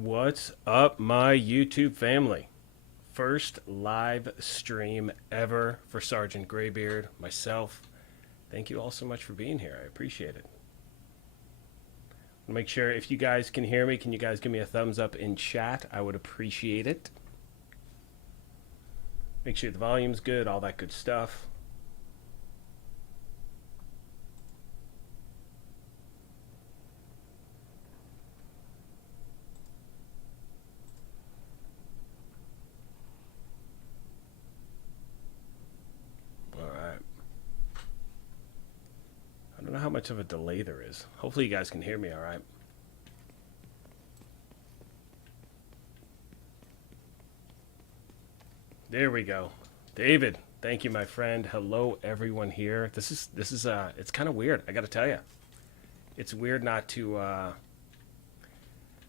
What's up, my YouTube family? First live stream ever for Sergeant Graybeard, myself. Thank you all so much for being here. I appreciate it. I'll make sure if you guys can hear me, can you guys give me a thumbs up in chat? I would appreciate it. Make sure the volume's good, all that good stuff. I don't know how much of a delay there is. Hopefully you guys can hear me all right. There we go. David, thank you, my friend. Hello, everyone here. This is it's kind of weird, I got to tell you. It's weird not to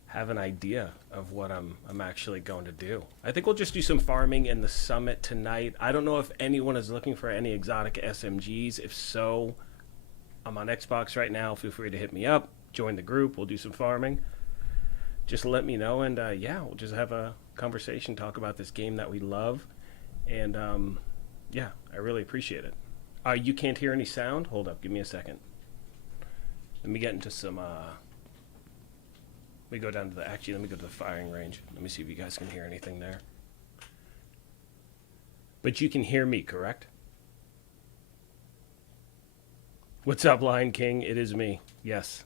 have an idea of what I'm actually going to do. I think we'll just do some farming in the summit tonight. I don't know if anyone is looking for any exotic SMGs. If so, I'm on Xbox right now. Feel free to hit me up. Join the group. We'll do some farming. Just let me know, and yeah, we'll just have a conversation, talk about this game that we love, and yeah, I really appreciate it. You can't hear any sound? Hold up, give me a second. Let me get into some. Let me go down to the. Actually, let me go to the firing range. Let me see if you guys can hear anything there. But you can hear me, correct? What's up, Lion King? It is me. Yes.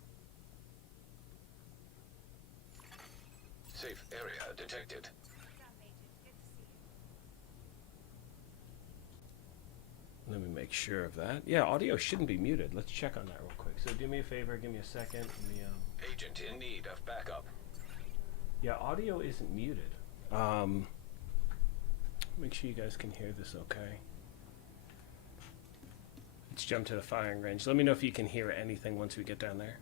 Safe area detected. Let me make sure of that. Yeah, audio shouldn't be muted. Let's check on that real quick. So do me a favor, give me a second. Let me, Agent in need of backup. Yeah, audio isn't muted. Make sure you guys can hear this okay. Let's jump to the firing range. Let me know if you can hear anything once we get down there.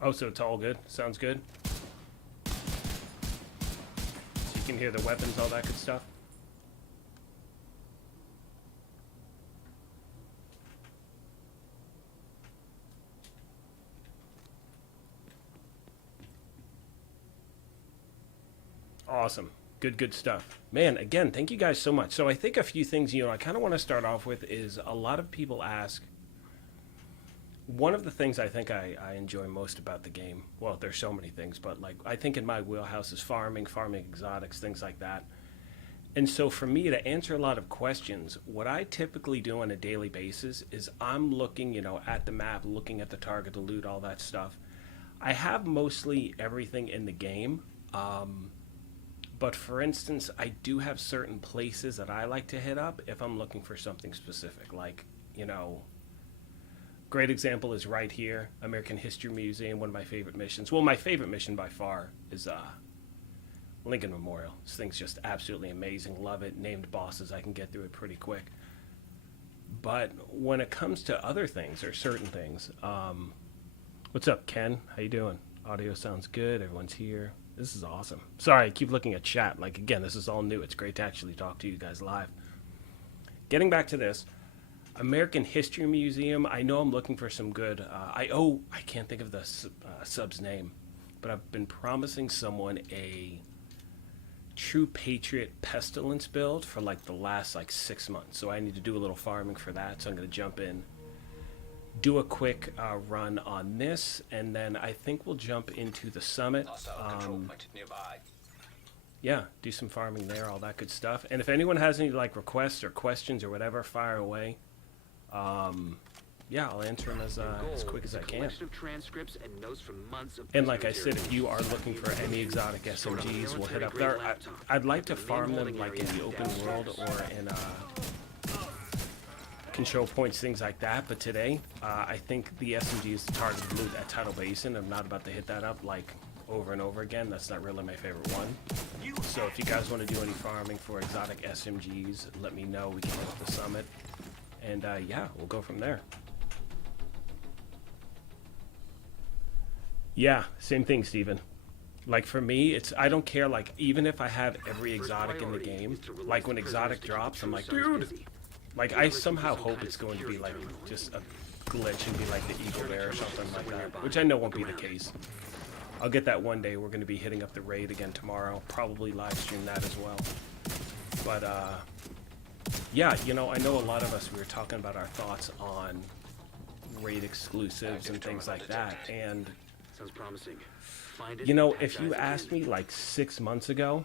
Oh, so it's all good? Sounds good? So you can hear the weapons, all that good stuff? Awesome. Good stuff. Man, again, thank you guys so much. So I think a few things, I kind of want to start off with is a lot of people ask, one of the things I think I enjoy most about the game, well, there's so many things, but like I think in my wheelhouse is farming exotics, things like that. And so for me to answer a lot of questions, what I typically do on a daily basis is I'm looking, at the map, looking at the target, the loot, all that stuff. I have mostly everything in the game. But for instance, I do have certain places that I like to hit up if I'm looking for something specific. Like, great example is right here, American History Museum, one of my favorite missions. Well, my favorite mission by far is Lincoln Memorial. This thing's just absolutely amazing. Love it. Named bosses, I can get through it pretty quick. But when it comes to other things or certain things, what's up, Ken? How you doing? Audio sounds good. Everyone's here. This is awesome. Sorry, I keep looking at chat. Like, again, this is all new. It's great to actually talk to you guys live. Getting back to this, American History Museum, I know I'm looking for some good... I can't think of the sub's name, but I've been promising someone a True Patriot Pestilence build for, like, the last, 6 months. So I need to do a little farming for that, so I'm going to jump in, do a quick run on this, and then I think we'll jump into the summit. Yeah, do some farming there, all that good stuff. And if anyone has any requests or questions or whatever, fire away. Yeah, I'll answer them as quick as I can. And like I said, if you are looking for any exotic SMGs, we'll hit up there. I'd like to farm them in the open world or in control points, things like that, but today I think the SMG is the target of loot at Tidal Basin. I'm not about to hit that up over and over again. That's not really my favorite one. So if you guys want to do any farming for exotic SMGs, let me know. We can hit up the summit, and yeah, we'll go from there. Yeah, same thing, Steven. Like for me, I don't care, even if I have every exotic in the game, when exotic drops, I'm like, dude, Like, I somehow hope it's going to be like just a glitch and be like the Eagle Bear or something like that, which I know won't be the case. I'll get that one day. We're going to be hitting up the raid again tomorrow. Probably live stream that as well. But, yeah, you know, I know a lot of us, we were talking about our thoughts on raid exclusives and things like that. And, Sounds promising. you know, if you asked me like 6 months ago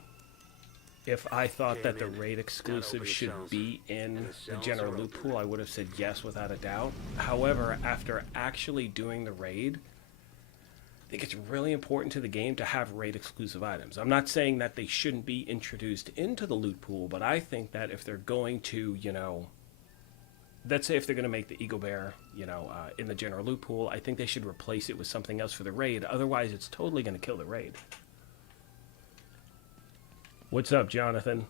if I thought that the raid exclusive should be in the general loot pool, I would have said yes without a doubt. However, after actually doing the raid, I think it's really important to the game to have raid exclusive items. I'm not saying that they shouldn't be introduced into the loot pool, but I think that if they're going to, you know, let's say if they're going to make the Eagle Bear, you know, in the general loot pool, I think they should replace it with something else for the raid. Otherwise, it's totally going to kill the raid. What's up, Jonathan?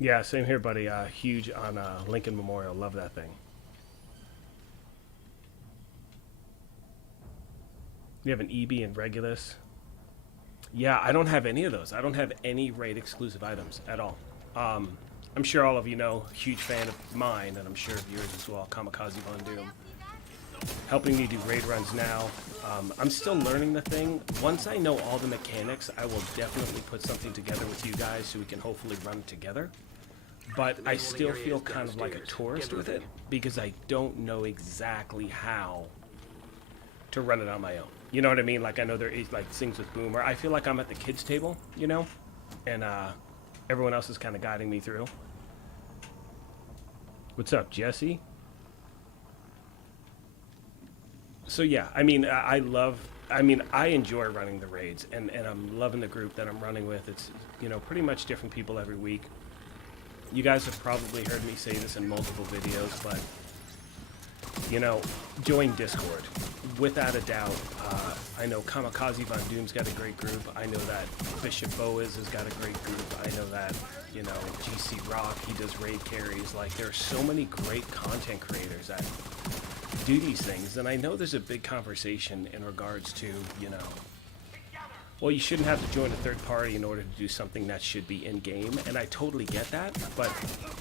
Yeah, same here, buddy. Huge on Lincoln Memorial. Love that thing. You have an EB and Regulus. Yeah, I don't have any of those. I don't have any raid exclusive items at all. I'm sure all of you know, huge fan of mine, and I'm sure of yours as well, Kamikaze Von Doom. Helping me do raid runs now. I'm still learning the thing. Once I know all the mechanics, I will definitely put something together with you guys so we can hopefully run it together. But I still feel kind of like a tourist with it because I don't know exactly how to run it on my own. You know what I mean? Like, I know there is like things with Boomer. I feel like I'm at the kids' table, you know? And everyone else is kind of guiding me through. What's up, Jesse? So yeah, I mean, I enjoy running the raids, and I'm loving the group that I'm running with. It's, you know, pretty much different people every week. You guys have probably heard me say this in multiple videos, but, you know, join Discord. Without a doubt, I know Kamikaze Von Doom's got a great group. I know that Bishop Boaz has got a great group. I know that, you know, GC Rock, he does raid carries. Like, there are so many great content creators that do these things, and I know there's a big conversation in regards to, you know, well, you shouldn't have to join a third party in order to do something that should be in-game, and I totally get that, but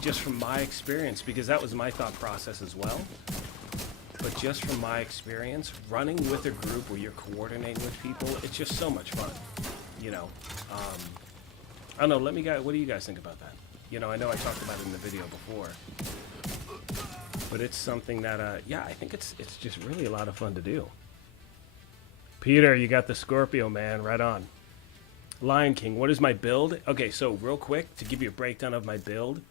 just from my experience, because that was my thought process as well, but just from my experience, running with a group where you're coordinating with people, it's just so much fun, you know. I don't know, what do you guys think about that? You know, I know I talked about it in the video before, but it's something that, yeah, I think it's just really a lot of fun to do. Peter, you got the Scorpio, man. Right on. Lion King, what is my build? Okay, so real quick, to give you a breakdown of my build,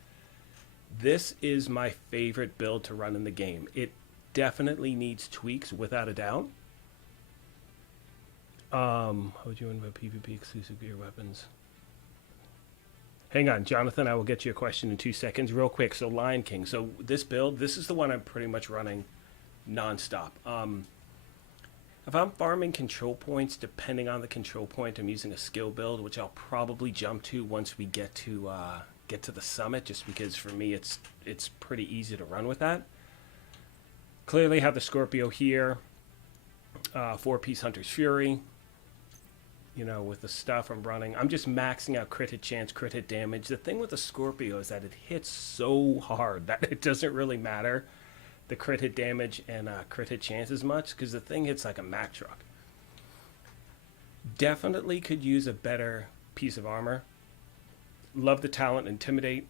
this is my favorite build to run in the game. It definitely needs tweaks, without a doubt. How would you invite PvP exclusive gear weapons? Hang on, Jonathan, I will get you a question in 2 seconds. Real quick, so Lion King. So this build, this is the one I'm pretty much running nonstop. If I'm farming control points, depending on the control point, I'm using a skill build, which I'll probably jump to once we get to the summit, just because for me it's pretty easy to run with that. Clearly have the Scorpio here, 4-piece Hunter's Fury. You know, with the stuff I'm running, I'm just maxing out crit hit chance, crit hit damage. The thing with the Scorpio is that it hits so hard that it doesn't really matter the crit hit damage and crit hit chance as much, because the thing hits like a Mack truck. Definitely could use a better piece of armor. Love the talent Intimidate.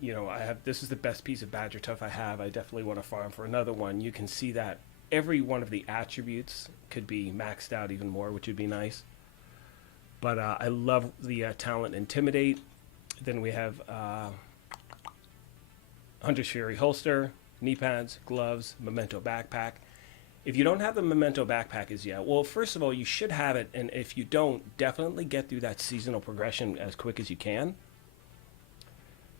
You know, this is the best piece of Badger Tough I have. I definitely want to farm for another one. You can see that every one of the attributes could be maxed out even more, which would be nice. But I love the talent Intimidate. Then we have Hunter's Fury holster, knee pads, gloves, Memento backpack. If you don't have the Memento backpack as yet, well, first of all, you should have it, and if you don't, definitely get through that seasonal progression as quick as you can,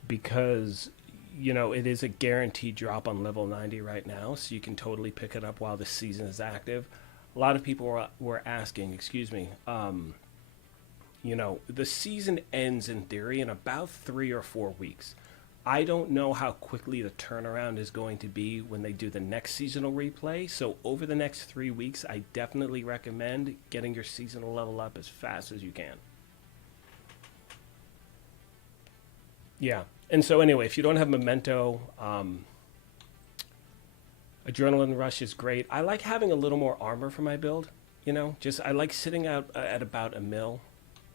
because, you know, it is a guaranteed drop on level 90 right now, so you can totally pick it up while the season is active. A lot of people were asking, you know, the season ends in theory in about 3 or 4 weeks. I don't know how quickly the turnaround is going to be when they do the next seasonal replay. So over the next 3 weeks, I definitely recommend getting your seasonal level up as fast as you can. Yeah. And so anyway, if you don't have Memento, Adrenaline Rush is great. I like having a little more armor for my build. You know, just I like sitting out at about a mil.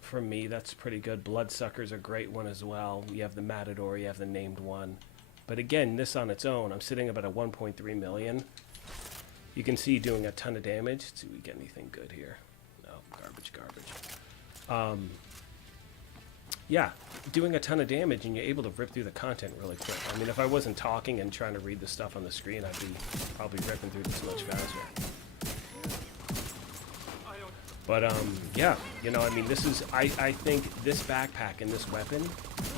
For me, that's pretty good. Bloodsucker's a great one as well. You have the Matador, you have the named one. But again, this on its own, I'm sitting about a 1.3 million. You can see doing a ton of damage. Let's see if we get anything good here. No, garbage. Yeah, doing a ton of damage, and you're able to rip through the content really quick. I mean, if I wasn't talking and trying to read the stuff on the screen, I'd be probably ripping through this much faster. But, yeah, you know, I mean, this is, I think this backpack and this weapon,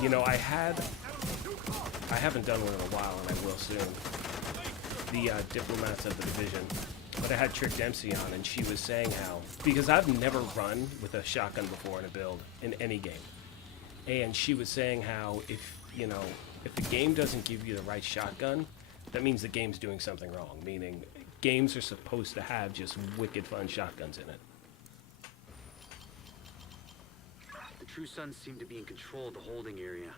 you know, I haven't done one in a while, and I will soon, the Diplomats of the Division, but I had Trick Dempsey on, and she was saying how, because I've never run with a shotgun before in a build, in any game, and she was saying how if, you know, if the game doesn't give you the right shotgun, that means the game's doing something wrong, meaning games are supposed to have just wicked fun shotguns in it. The True Sons seem to be in control of the holding area.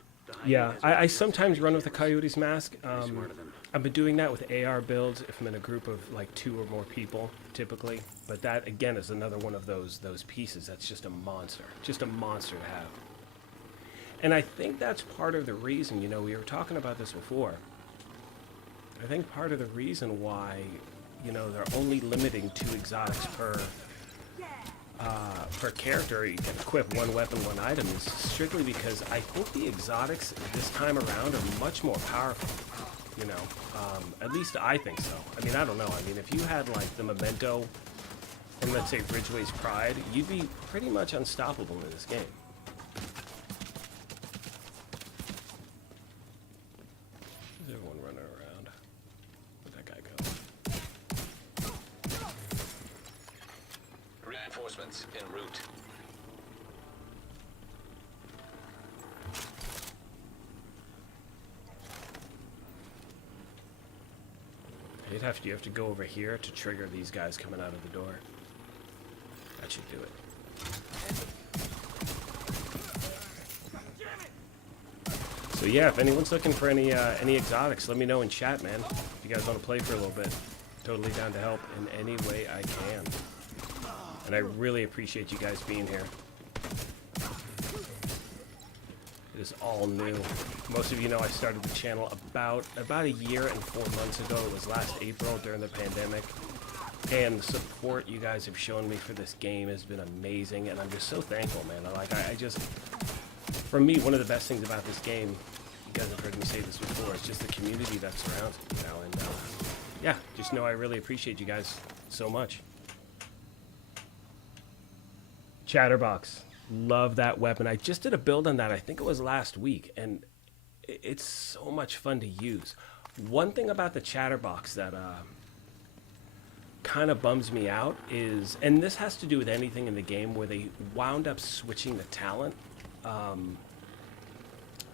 Yeah, I sometimes run with a Coyote's Mask. I've been doing that with AR builds if I'm in a group of like 2 or more people, typically. But that, again, is another one of those pieces that's just a monster to have. And I think that's part of the reason, you know, we were talking about this before. I think part of the reason why, you know, they're only limiting 2 exotics per character. You can equip 1 weapon, 1 item, is strictly because I think the exotics this time around are much more powerful. You know, at least I think so. I mean, I don't know. I mean, if you had like the Memento from, let's say, Ridgeway's Pride, you'd be pretty much unstoppable in this game. There's everyone running around. Where'd that guy go? Reinforcements en route. You have to go over here to trigger these guys coming out of the door. That should do it. So yeah, if anyone's looking for any exotics, let me know in chat, man. If you guys want to play for a little bit, totally down to help in any way I can. And I really appreciate you guys being here. It is all new. Most of you know I started the channel about a year and 4 months ago. It was last April during the pandemic. And the support you guys have shown me for this game has been amazing, and I'm just so thankful, man. I just, for me, one of the best things about this game, you guys have heard me say this before, it's just the community that surrounds it, you know, and yeah, just know I really appreciate you guys so much. Chatterbox. Love that weapon. I just did a build on that, I think it was last week, and it's so much fun to use. One thing about the Chatterbox that kind of bums me out is, and this has to do with anything in the game where they wound up switching the talent.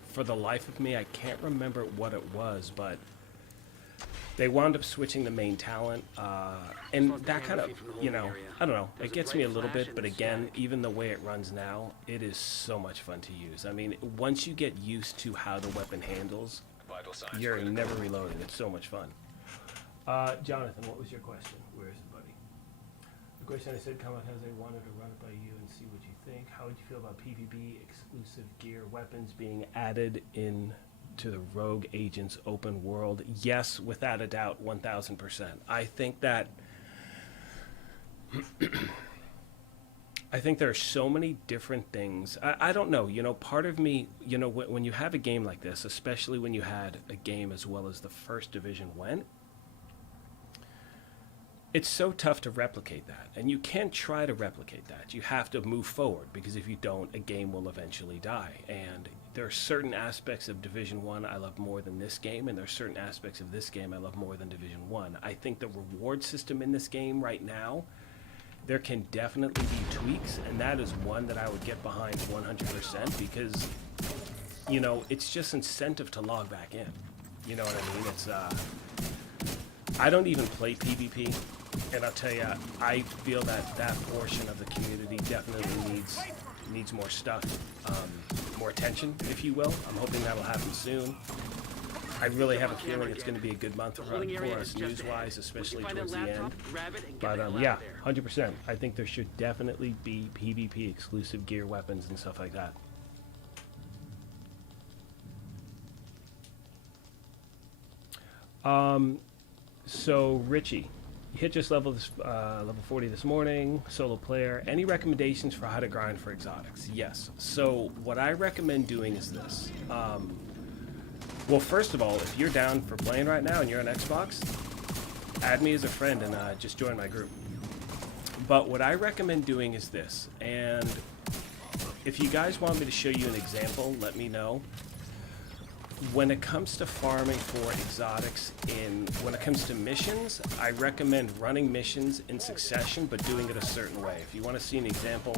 For the life of me, I can't remember what it was, but they wound up switching the main talent, and that kind of, you know, I don't know, it gets me a little bit, but again, even the way it runs now, it is so much fun to use. I mean, once you get used to how the weapon handles, you're never reloading. It's so much fun. Jonathan, what was your question? Where is it, buddy? The question I said, Kamikaze wanted to run it by you and see what you think. How would you feel about PvP exclusive gear weapons being added in to the Rogue Agents open world? Yes, without a doubt, 1000%. I think that I think there are so many different things. I don't know, you know, part of me, you know, when you have a game like this, especially when you had a game as well as the First Division went, it's so tough to replicate that, and you can't try to replicate that. You have to move forward, because if you don't, a game will eventually die. And there are certain aspects of Division 1 I love more than this game, and there are certain aspects of this game I love more than Division 1. I think the reward system in this game right now, there can definitely be tweaks, and that is one that I would get behind 100%, because, you know, it's just incentive to log back in. You know what I mean? It's, I don't even play PvP, and I'll tell you, I feel that that portion of the community definitely needs more stuff, more attention, if you will. I'm hoping that'll happen soon. I really have a feeling it's going to be a good month for us news-wise, especially towards the end. But yeah, 100%. I think there should definitely be PvP exclusive gear, weapons, and stuff like that. So Richie, you hit just level 40 this morning, solo player. Any recommendations for how to grind for exotics? Yes. So what I recommend doing is this. Well, first of all, if you're down for playing right now and you're on Xbox, add me as a friend and just join my group. But what I recommend doing is this, and if you guys want me to show you an example, let me know. When it comes to farming for exotics, when it comes to missions, I recommend running missions in succession, but doing it a certain way. If you want to see an example,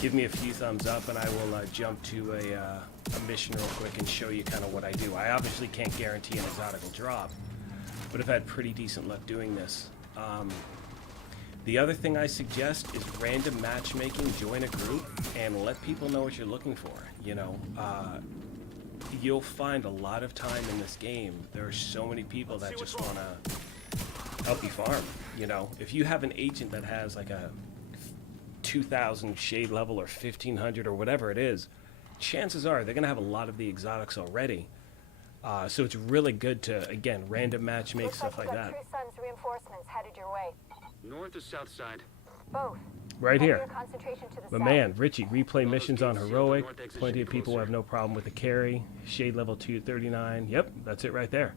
give me a few thumbs up and I will jump to a mission real quick and show you kind of what I do. I obviously can't guarantee an exotic will drop, but I've had pretty decent luck doing this. The other thing I suggest is random matchmaking. Join a group and let people know what you're looking for. You know, you'll find a lot of time in this game. There are so many people that just want to help you farm. You know, if you have an agent that has like a 2,000 shade level or 1,500 or whatever it is, chances are they're going to have a lot of the exotics already. So it's really good to, again, random matchmake, stuff like that. True Sun's reinforcements headed your way. North or south side? Both. Right here. Concentration to the But south. man, Richie, replay missions on heroic. Plenty of people have no problem with the carry. Shade level 239. Yep, that's it right there.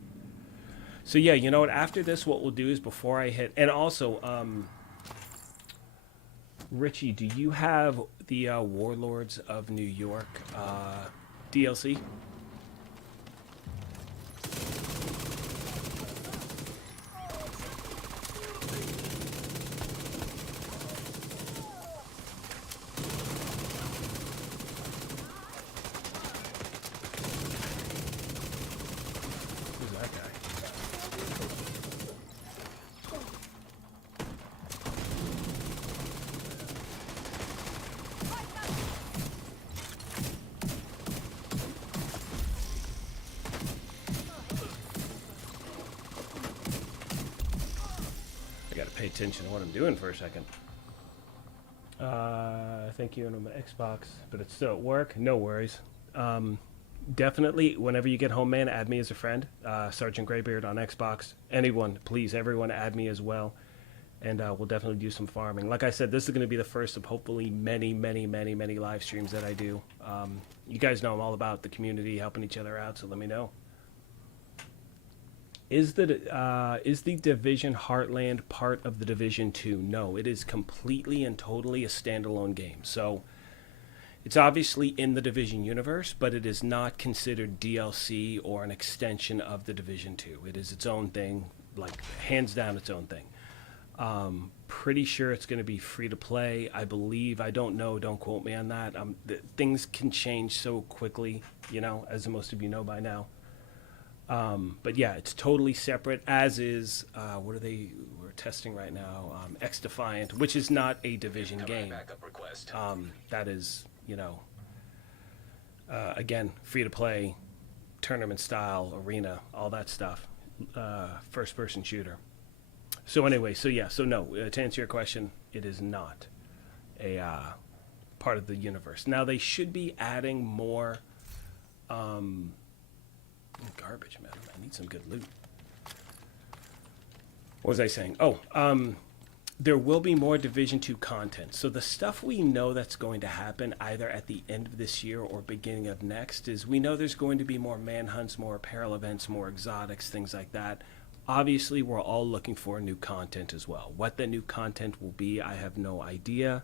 So yeah, you know what? After this, what we'll do is before I hit, and also, Richie, do you have the Warlords of New York DLC? Who's that guy? I gotta pay attention to what I'm doing for a second. Thank you on my Xbox, but it's still at work. No worries. Definitely, whenever you get home, man, add me as a friend. Sergeant Greybeard on Xbox. Anyone, please, everyone, add me as well. And we'll definitely do some farming. Like I said, this is going to be the first of hopefully many, many, many, many live streams that I do. You guys know I'm all about the community, helping each other out, so let me know. Is the Division Heartland part of the Division 2? No, it is completely and totally a standalone game. So it's obviously in the Division universe, but it is not considered DLC or an extension of the Division 2. It is its own thing, like hands down its own thing. Pretty sure it's going to be free to play. I believe, I don't know, don't quote me on that. Things can change so quickly, you know, as most of you know by now. But yeah, it's totally separate, as is, we're testing right now, X-Defiant, which is not a Division game. Backup request. That is, you know, again, free-to-play, tournament-style, arena, all that stuff, first-person shooter. So anyway, so yeah, so no, to answer your question, it is not a part of the universe. Now, they should be adding more garbage, man. I need some good loot. What was I saying? Oh, there will be more Division 2 content. So the stuff we know that's going to happen either at the end of this year or beginning of next is we know there's going to be more manhunts, more apparel events, more exotics, things like that. Obviously, we're all looking for new content as well. What the new content will be, I have no idea.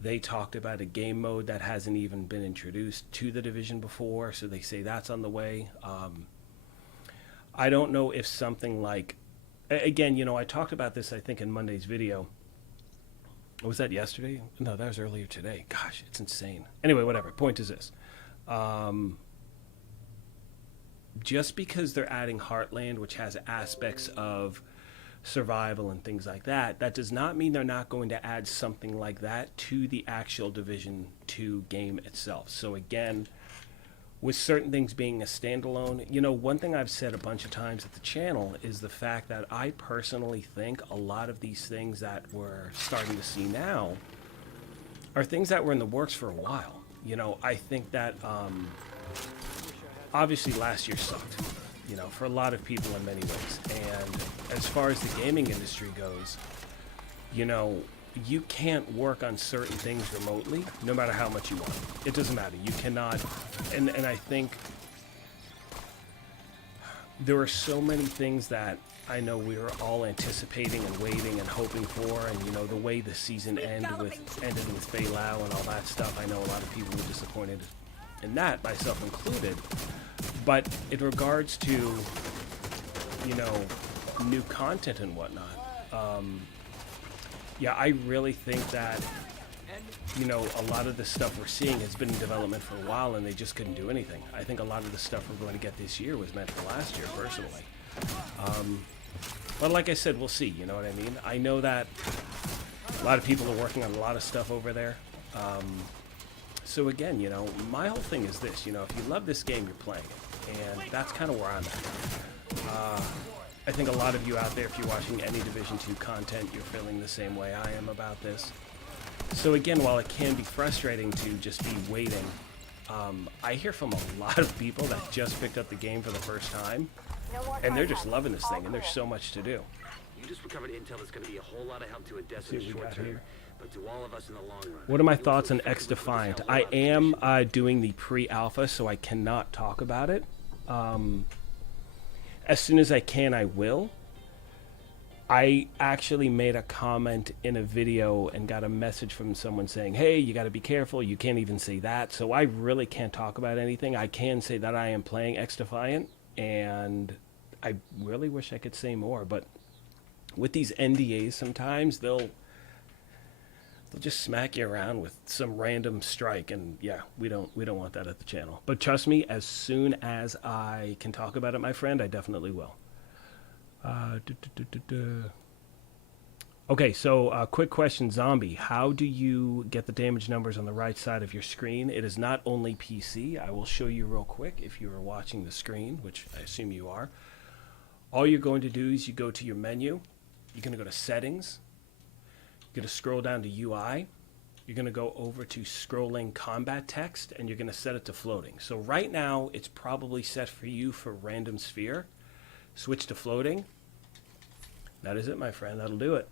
They talked about a game mode that hasn't even been introduced to the Division before, so they say that's on the way. I don't know if something like, again, you know, I talked about this, I think, in Monday's video. Was that yesterday? No, that was earlier today. Gosh, it's insane. Anyway, whatever. Point is this. Just because they're adding Heartland, which has aspects of survival and things like that. That does not mean they're not going to add something like that to the actual Division 2 game itself. So again, with certain things being a standalone, you know, one thing I've said a bunch of times at the channel is the fact that I personally think a lot of these things that we're starting to see now are things that were in the works for a while. You know, I think that obviously last year sucked, you know, for a lot of people in many ways. And as far as the gaming industry goes, you know, you can't work on certain things remotely, no matter how much you want. It doesn't matter. You cannot. And I think there are so many things that I know we were all anticipating and waiting and hoping for. And, you know, the way the season ended with Fei Lao and all that stuff, I know a lot of people were disappointed in that, myself included. But in regards to, you know, new content and whatnot, yeah, I really think that, you know, a lot of the stuff we're seeing has been in development for a while and they just couldn't do anything. I think a lot of the stuff we're going to get this year was meant for last year, personally. But like I said, we'll see, you know what I mean? I know that a lot of people are working on a lot of stuff over there. So again, you know, my whole thing is this, you know, if you love this game, you're playing it. And that's kind of where I'm at. I think a lot of you out there, if you're watching any Division 2 content, you're feeling the same way I am about this. So again, while it can be frustrating to just be waiting, I hear from a lot of people that just picked up the game for the first time, No more and they're just contacts. loving this All thing, and there's clear. so much to do. You just recovered intel that's going to be a whole lot of help to Odessa in See the what we short got term, here. but to all of us in the long run. What are my You thoughts also on X effectively put Defiant? us out I of am position. doing the pre-alpha, so I cannot talk about it. As soon as I can, I will. I actually made a comment in a video and got a message from someone saying, hey, you got to be careful. You can't even say that. So I really can't talk about anything. I can say that I am playing X Defiant, and I really wish I could say more. But with these NDAs, sometimes they'll just smack you around with some random strike, and yeah, we don't want that at the channel. But trust me, as soon as I can talk about it, my friend, I definitely will. Okay, so quick question, Zombie. How do you get the damage numbers on the right side of your screen? It is not only PC. I will show you real quick if you are watching the screen, which I assume you are. All you're going to do is you go to your menu. You're going to go to Settings. You're going to scroll down to UI. You're going to go over to Scrolling Combat Text, and you're going to set it to floating. So right now, it's probably set for you for Random Sphere. Switch to floating. That is it, my friend. That'll do it.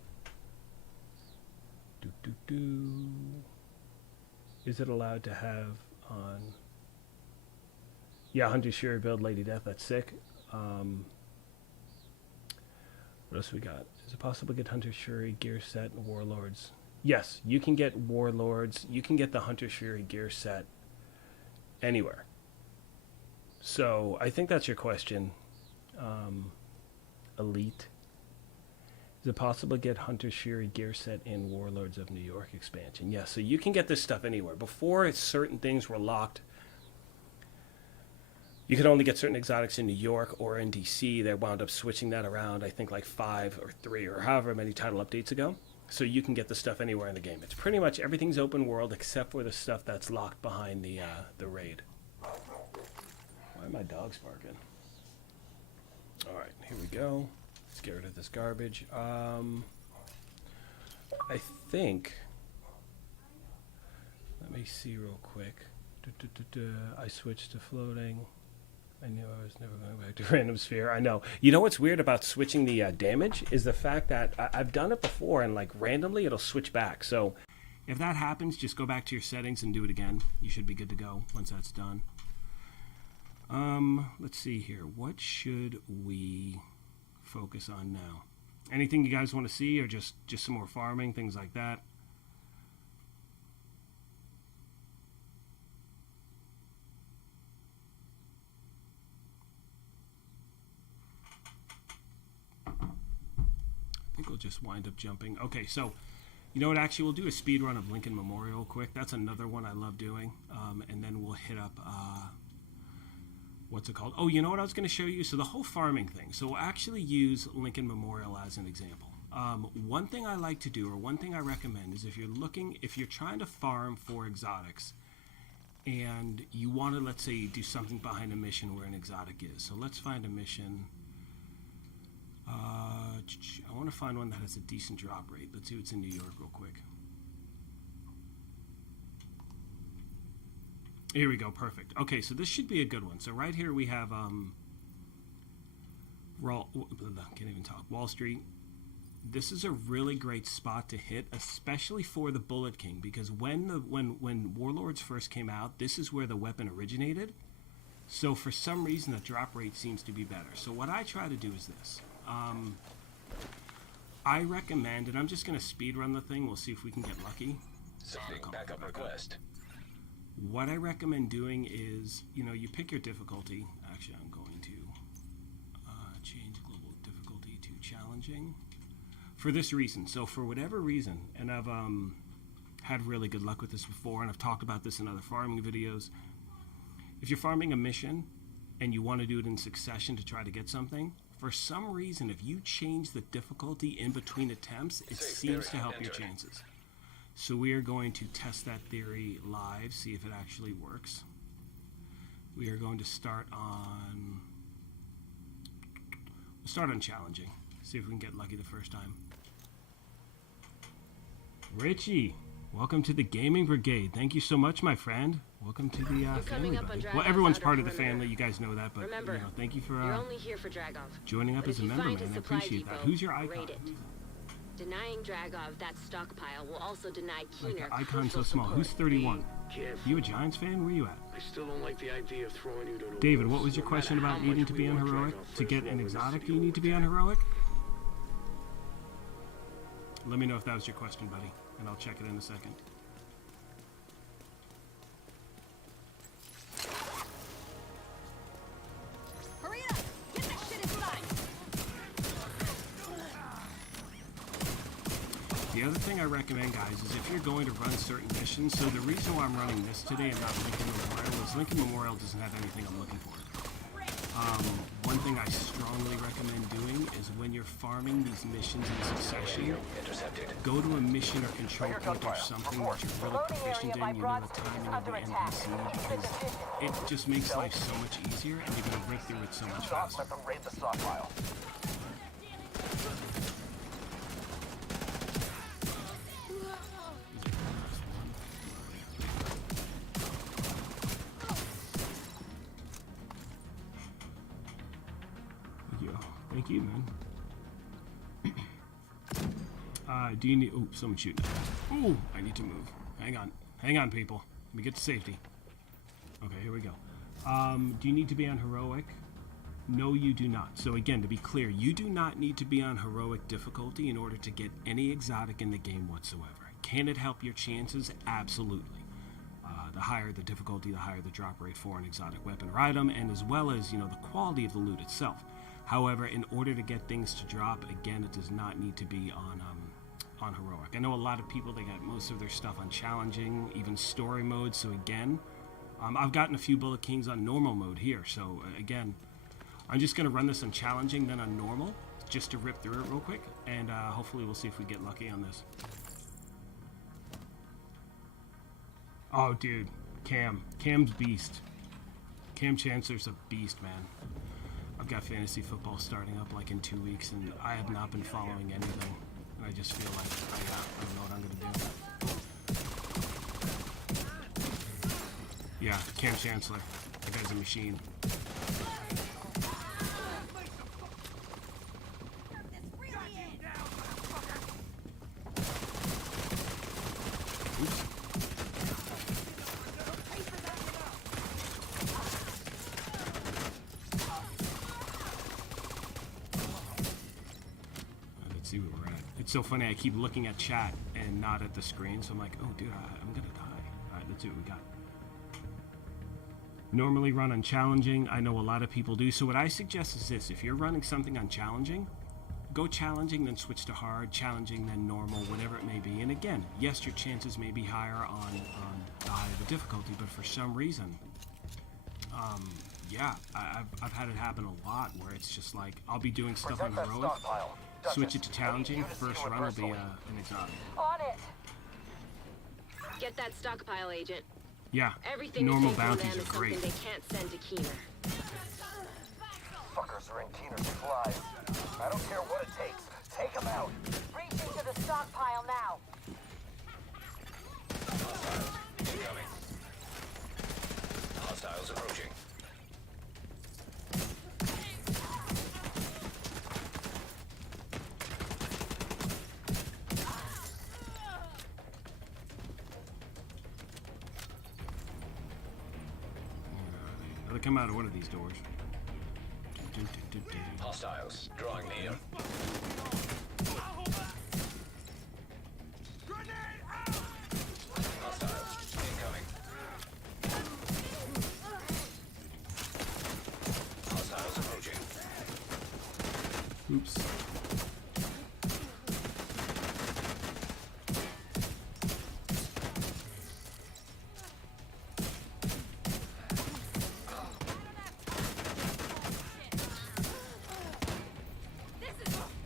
Is it allowed to have on? Yeah, Hunter Shuri build Lady Death. That's sick. What else we got? Is it possible to get Hunter Shuri gear set and Warlords? Yes, you can get Warlords. You can get the Hunter Shuri gear set anywhere. So I think that's your question. Elite. Is it possible to get Hunter Shuri gear set in Warlords of New York expansion? Yes, so you can get this stuff anywhere. Before, certain things were locked. You could only get certain exotics in New York or in DC. They wound up switching that around, I think, like 5 or 3 or however many title updates ago. So you can get the stuff anywhere in the game. It's pretty much everything's open world except for the stuff that's locked behind the raid. Why are my dogs barking? All right, here we go. Let's get rid of this garbage. I think. Let me see real quick. I switched to floating. I knew I was never going back to Random Sphere. I know. You know what's weird about switching the damage is the fact that I've done it before, and like randomly it'll switch back. So if that happens, just go back to your settings and do it again. You should be good to go once that's done. Let's see here. What should we focus on now? Anything you guys want to see, or just some more farming, things like that? I think we'll just wind up jumping. Okay, so you know what? Actually, we'll do a speed run of Lincoln Memorial quick. That's another one I love doing. And then we'll hit up what's it called? Oh, you know what I was going to show you? So the whole farming thing. So we'll actually use Lincoln Memorial as an example. One thing I like to do, or one thing I recommend, is if you're trying to farm for exotics, and you want to, let's say, do something behind a mission where an exotic is. So let's find a mission. I want to find one that has a decent drop rate. Let's see what's in New York real quick. Here we go, perfect. Okay, so this should be a good one. So right here we have can't even talk. Wall Street. This is a really great spot to hit, especially for the Bullet King, because when Warlords first came out, this is where the weapon originated. So for some reason, the drop rate seems to be better. So what I try to do is this. I recommend, and I'm just going to speed run the thing. We'll see if we can get lucky. Sending backup request. What I recommend doing is, you pick your difficulty. Actually, I'm going to change global difficulty to challenging. For this reason. So for whatever reason, and I've had really good luck with this before, and I've talked about this in other farming videos. If you're farming a mission and you want to do it in succession to try to get something, for some reason, if you change the difficulty in between attempts, it seems to help your chances. So we are going to test that theory live, see if it actually works. We are going to start on challenging. See if we can get lucky the first time. Richie, welcome to the Gaming Brigade. Thank you so much, my friend. Welcome to the family, buddy. Well, everyone's part of the family. You guys know that, but remember, thank you for you're only here for Dragov. joining up as a member, man. I appreciate that. Who's your icon? Raid it. Denying Dragov that stockpile will also deny Like Keener the icon's so crucial small. support. Who's 31? Careful. You a Giants fan? Where you at? I still don't like the idea of throwing you to the David, what wolves, was your no question matter about how needing much to we be on want heroic? Dragov To first get an while we're exotic, do city you need to be on heroic? Let me know if that was your question, buddy, and I'll check it in a second. Hurry up! Get that shit inside! The other thing I recommend, guys, is if you're going to run certain missions, so the reason why I'm running this today and not Lincoln Memorial is Lincoln Memorial doesn't have anything I'm looking for. One thing I strongly recommend doing is when you're farming these missions in succession, Intercepted. go to a mission or control point or something that you're really proficient in, you know the timing of the NPC, because it just makes life so much easier and you're going to rip through it so much faster. Let them raid the stockpile. Thank you, man. Do you need... Oh, someone's shooting. Oh, I need to move. Hang on. Hang on, people. Let me get to safety. Okay, here we go. Do you need to be on heroic? No, you do not. So again, to be clear, you do not need to be on heroic difficulty in order to get any exotic in the game whatsoever. Can it help your chances? Absolutely. The higher the difficulty, the higher the drop rate for an exotic weapon or item, and as well as, the quality of the loot itself. However, in order to get things to drop, again, it does not need to be on heroic. I know a lot of people, they got most of their stuff on challenging, even story mode. So again, I've gotten a few Bullet Kings on normal mode here. So again, I'm just going to run this on challenging, then on normal, just to rip through it real quick, and hopefully we'll see if we get lucky on this. Oh, dude, Cam's beast. Cam Chancellor's a beast, man. I've got fantasy football starting up like in 2 weeks, and I have not been following anything. And I just feel like I don't know what I'm gonna do. Yeah, Cam Chancellor. That guy's a machine. Oops. Let's see where we're at. It's so funny, I keep looking at chat and not at the screen, so I'm like, oh dude, I'm gonna die. Alright, let's see what we got. Normally run on challenging. I know a lot of people do. So what I suggest is this: if you're running something on challenging, go challenging, then switch to hard, challenging, then normal, whatever it may be. And again, yes, your chances may be higher on the higher the difficulty, but for some reason, yeah, I've had it happen a lot where it's just like I'll be doing stuff on Protect that heroic, stockpile. switch it to Duchess, I need challenging. you to see First to it run will be personally. an exotic. On it. Get that stockpile, Agent. Yeah, Everything normal you take from bounties them are is something great. they can't send to Keener. Fuckers are in Keener's supplies. I don't care what it takes. Take them out. Reaching to the stockpile now. Hostiles incoming. Hostiles approaching. They'll come out of one of these doors. Hostiles drawing near. Hostiles incoming. Hostiles approaching. Oops.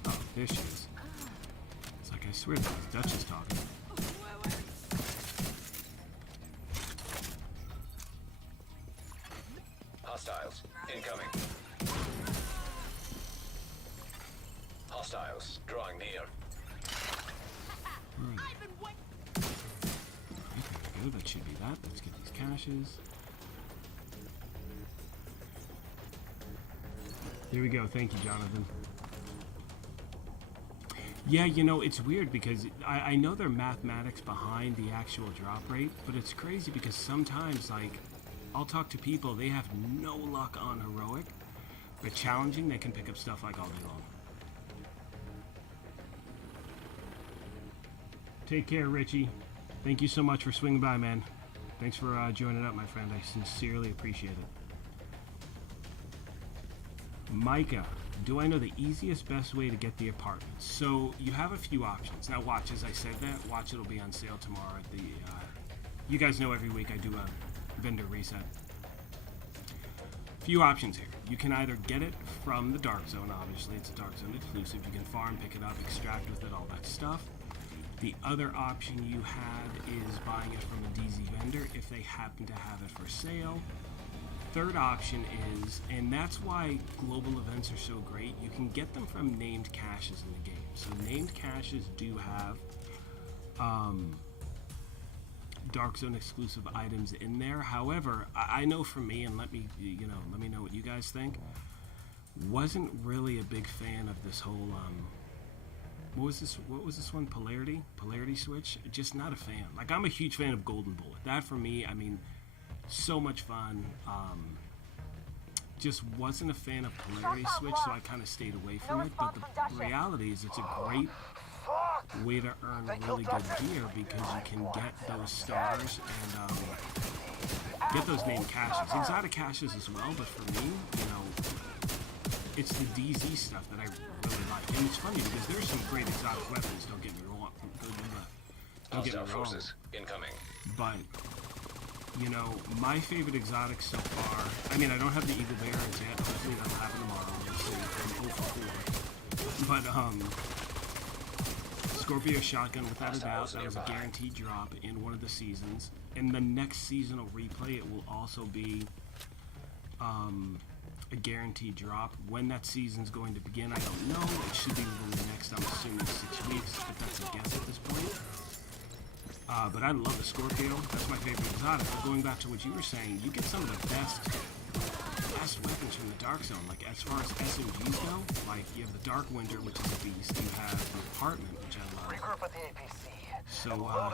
Oh, there she is. It's like I swear that was Duchess talking. Hostiles incoming. Hostiles drawing near. Where are they? Right, there we go. That should be that. Let's get these caches. There we go. Thank you, Jonathan. Yeah, you know, it's weird because I know there are mathematics behind the actual drop rate, but it's crazy because sometimes, like, I'll talk to people, they have no luck on heroic, but challenging, they can pick up stuff like all day long. Take care, Richie. Thank you so much for swinging by, man. Thanks for joining up, my friend. I sincerely appreciate it. Micah, do I know the easiest, best way to get the apartment? So you have a few options. Now watch, as I said that, watch, it'll be on sale tomorrow at the, you guys know every week I do a vendor reset. Few options here. You can either get it from the Dark Zone, obviously, it's a Dark Zone exclusive. You can farm, pick it up, extract with it, all that stuff. The other option you have is buying it from a DZ vendor if they happen to have it for sale. Third option is, and that's why global events are so great, you can get them from named caches in the game. So named caches do have Dark Zone exclusive items in there. However, I know for me, and let me know what you guys think, wasn't really a big fan of this whole what was this one? Polarity switch? Just not a fan. Like, I'm a huge fan of Golden Bullet. That for me, I mean, so much fun. Just wasn't a fan of polarity switch, so I kind of stayed away from it. But the reality is, it's a great way to earn really good gear because you can get those stars and get those named caches, exotic caches as well. But for me, you know, it's the DZ stuff that I really like, and it's funny because there's some great exotic weapons. Don't get me wrong. Don't get me Hostile wrong. forces incoming. But you know, my favorite exotic so far, I mean, I don't have the Eagle Bearers yet. Hopefully that'll happen tomorrow. We'll see. I'm 0 for 4. But, Scorpio Shotgun, without a doubt, that was a guaranteed drop in one of the seasons. In the next seasonal replay, it will also be, a guaranteed drop. When that season's going to begin, I don't know. It should be within the next, I'm assuming, 6 weeks, but that's a guess at this point. But I love the Scorpio. That's my favorite exotic. But going back to what you were saying, you get some of the best weapons from the Dark Zone. Like, as far as SMGs go, like, you have the Dark Winter, which is a beast. You have the Heartland, which I love. Regroup at the APC.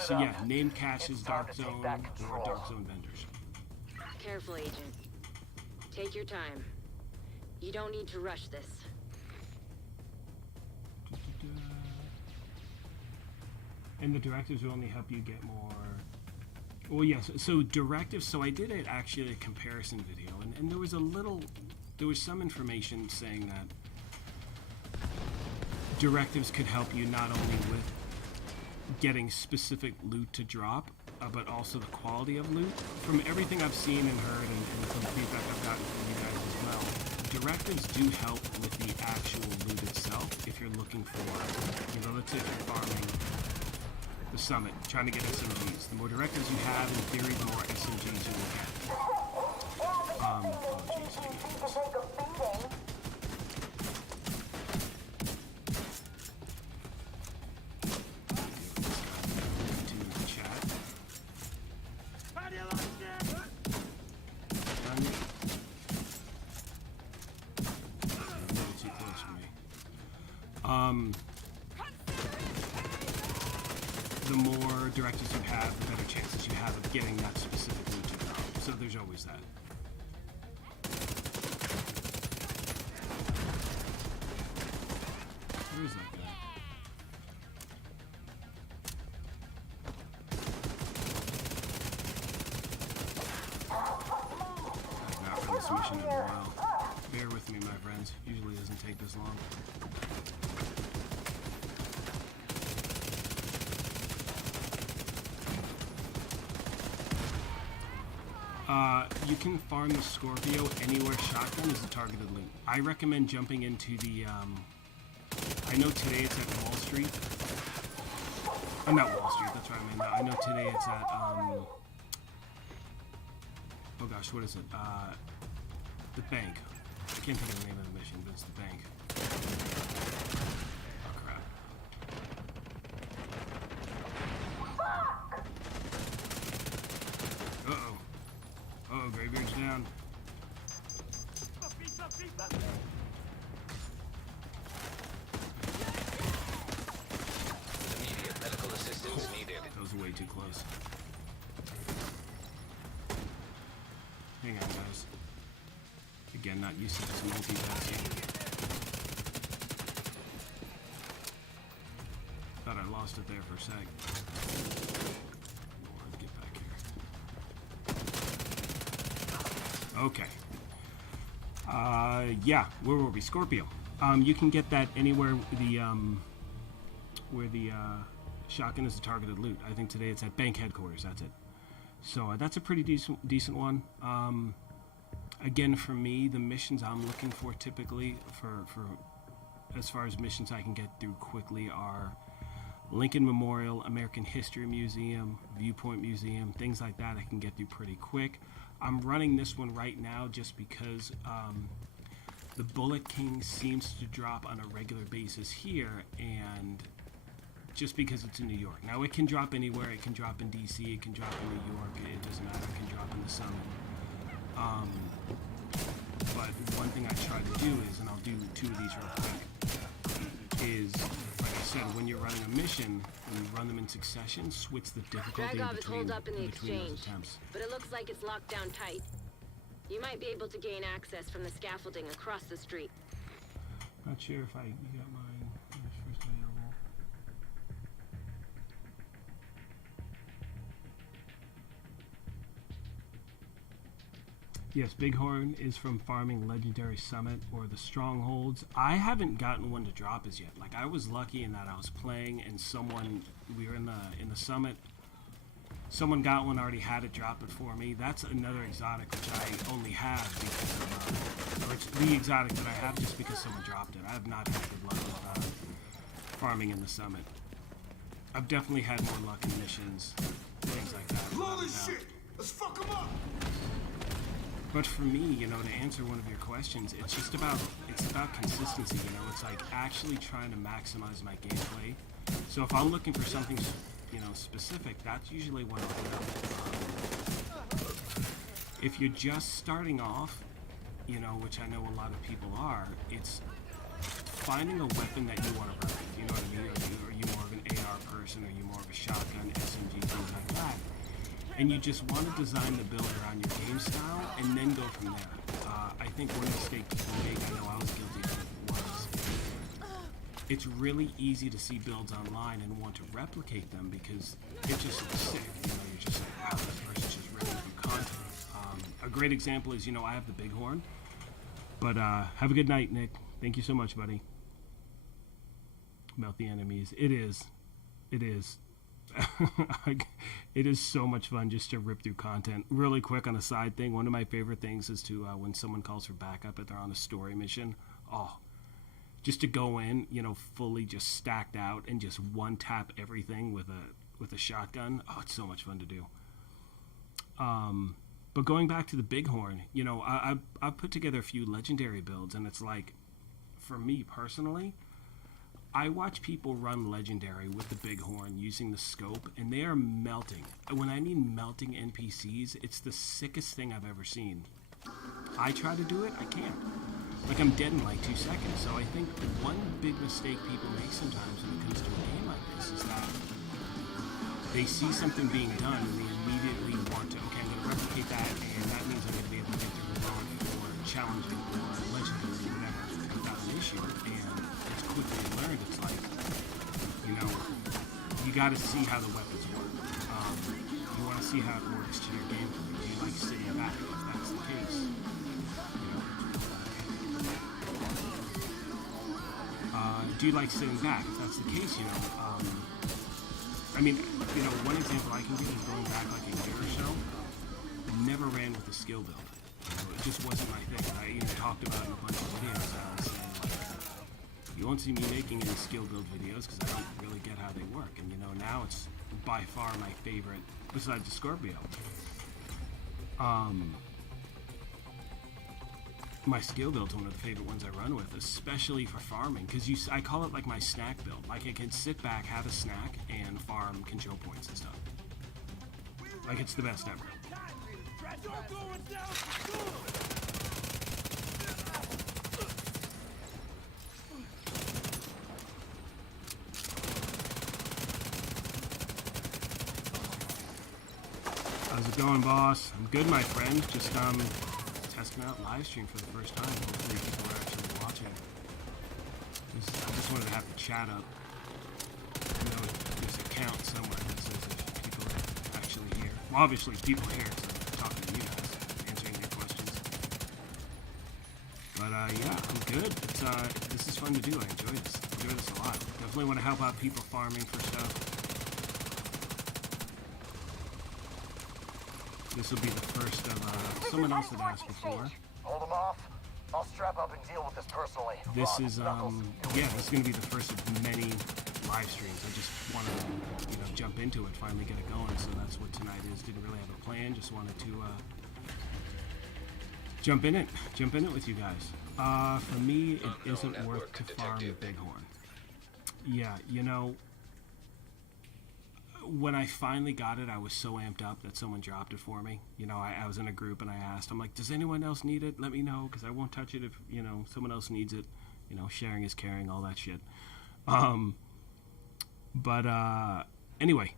So yeah, named caches, Dark Zone, or Dark Zone vendors. Careful, Agent. Take your time. You don't need to rush this. And the directives will only help you get more. Well, yes. So directives. So I did actually a comparison video, and there was some information saying that directives could help you not only with getting specific loot to drop, but also the quality of loot. From everything I've seen and heard, and from feedback I've gotten from you guys as well, directives do help with the actual loot itself. If you're looking for, let's say if you're farming the summit, trying to get SMGs, the more directives you have, in theory, the more SMGs you will get. Oh jeez, I hate this. The more directives you have, the better chances you have of getting that specific loot you drop. So there's always that. Where is that guy? I've not run this mission in a while. Bear with me, my friends. Usually doesn't take this long. You can farm the Scorpio anywhere shotgun is a targeted loot. I recommend jumping into the, I know today it's at Wall Street. Not Wall Street, that's what I mean. I know today it's at, oh gosh, what is it? The bank. I can't think of the name of the mission, but it's the bank. Oh crap. Uh-oh. Uh-oh, Graveyard's down. Immediate medical assistance needed. That was way too close. Hang on, guys. Again, not used to this multitasking. Thought I lost it there for a sec. Lord, get back here. Okay. Yeah, where were we? Scorpio. You can get that anywhere where the shotgun is a targeted loot. I think today it's at bank headquarters. That's it. So that's a pretty decent one. Again, for me, the missions I'm looking for typically for as far as missions I can get through quickly are Lincoln Memorial, American History Museum, Viewpoint Museum, things like that I can get through pretty quick. I'm running this one right now just because the Bullet King seems to drop on a regular basis here, and just because it's in New York. Now, it can drop anywhere. It can drop in DC, it can drop in New York, it doesn't matter, it can drop in the Summit. But one thing I try to do is, and I'll do two of these real quick, is, like I said, when you're running a mission, when you run them in succession, switch the difficulty Dragov is holed up in the between those exchange, attempts. but it looks like it's locked down tight. You might be able to gain access from the scaffolding across the street. Not sure if you got mine first available. Yes, Bighorn is from farming Legendary Summit or the Strongholds. I haven't gotten one to drop as yet. Like, I was lucky in that I was playing and we were in the Summit. Someone got one, already had it, drop it for me. That's another exotic which I only have because of, or it's the exotic that I have just because someone dropped it. I have not had good luck with farming in the Summit. I've definitely had more luck in missions, things like that. Blow this shit! Let's fuck them up! But for me, to answer one of your questions, it's just about, consistency, it's like actually trying to maximize my gameplay. So if I'm looking for something, specific, that's usually what I'll do. If you're just starting off, which I know a lot of people are, it's finding a weapon that you want to run, you know what I mean? Are you more of an AR person, are you more of a shotgun, SMG, things like that? And you just want to design the build around your game style and then go from there. I think one mistake people make, I know I was guilty of it, was it's really easy to see builds online and want to replicate them because it just looks sick. You're just like, wow, this person's just really good content. A great example is, I have the Bighorn. But have a good night, Nick. Thank you so much, buddy. About the enemies. It is. It is so much fun just to rip through content. Really quick on a side thing, one of my favorite things is to when someone calls for backup if they're on a story mission. Oh, just to go in, you know, fully just stacked out and just one tap everything with a shotgun. Oh, it's so much fun to do. But going back to the Bighorn, you know, I've put together a few legendary builds, and it's like, for me personally, I watch people run legendary with the Bighorn using the scope, and they are melting. When I mean melting NPCs, it's the sickest thing I've ever seen. I try to do it, I can't. Like, I'm dead in like 2 seconds. So I think the one big mistake people make sometimes when it comes to a game like this is that they see something being done and they immediately want to, okay, I'm going to replicate that, and that means I'm going to be able to get through the road or challenging or legendary or whatever without an issue. And it's quickly learned, it's like, you know, you got to see how the weapons work. You want to see how it works to your gameplay. Do you like sitting back? If that's the case, you know. Do you like sitting back? If that's the case, you know. I mean, you know, one example I can give is going back like a year or so. Never ran with a skill build. You know, it just wasn't my thing. I even talked about it in a bunch of videos. I was saying, like, you won't see me making any skill build videos because I don't really get how they work. And you know, now it's by far my favorite, besides the Scorpio. My skill build's one of the favorite ones I run with, especially for farming, because I call it like my snack build. Like, I can sit back, have a snack, and farm control points and stuff. Like, it's the best ever. How's it going, boss? I'm good, my friend. Just testing out live stream for the first time. Hopefully people are actually watching. I just wanted to have the chat up. You know, there's a count somewhere that says if people are actually here. Well, obviously people are here, so I'm talking to you guys, answering your questions. But yeah, I'm good. This is fun to do. I enjoy this. I enjoy this a lot. Definitely want to help out people farming for stuff. This will be the first of someone else had asked before. Hold them off. I'll strap up and deal with this personally. This is yeah, this is gonna be the first of many live streams. I just wanted to, you know, jump into it, finally get it going. So that's what tonight is. Didn't really have a plan. Just wanted to jump in it with you guys. For me, it isn't worth to farm the Bighorn. Yeah, you know, when I finally got it, I was so amped up that someone dropped it for me. You know, I was in a group and I asked, I'm like, does anyone else need it? Let me know, because I won't touch it if, you know, someone else needs it. You know, sharing is caring, all that shit. Anyway,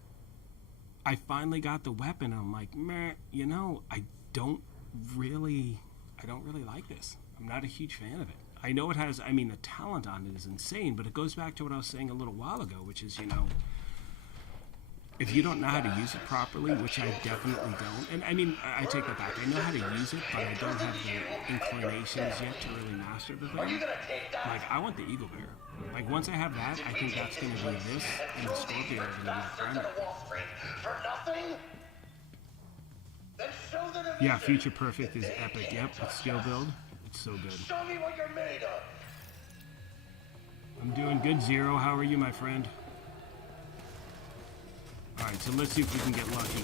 I finally got the weapon and I'm like, meh, you know, I don't really like this. I'm not a huge fan of it. I know it has, I mean, the talent on it is insane, but it goes back to what I was saying a little while ago, which is, you know, if you don't know how to use it properly, which I definitely don't, and I mean, I take that back. I know how to use it, but I don't have the inclinations yet to really master the thing. Like, I want the Eagle Bear. Like, once I have that, I think that's going to be this, and the Scorpio are going to be my primary. Yeah, Future Perfect is epic. Yep, it's skill build. It's so good. Show me what you're made of. I'm doing good, Zero. How are you, my friend? Alright, so let's see if we can get lucky,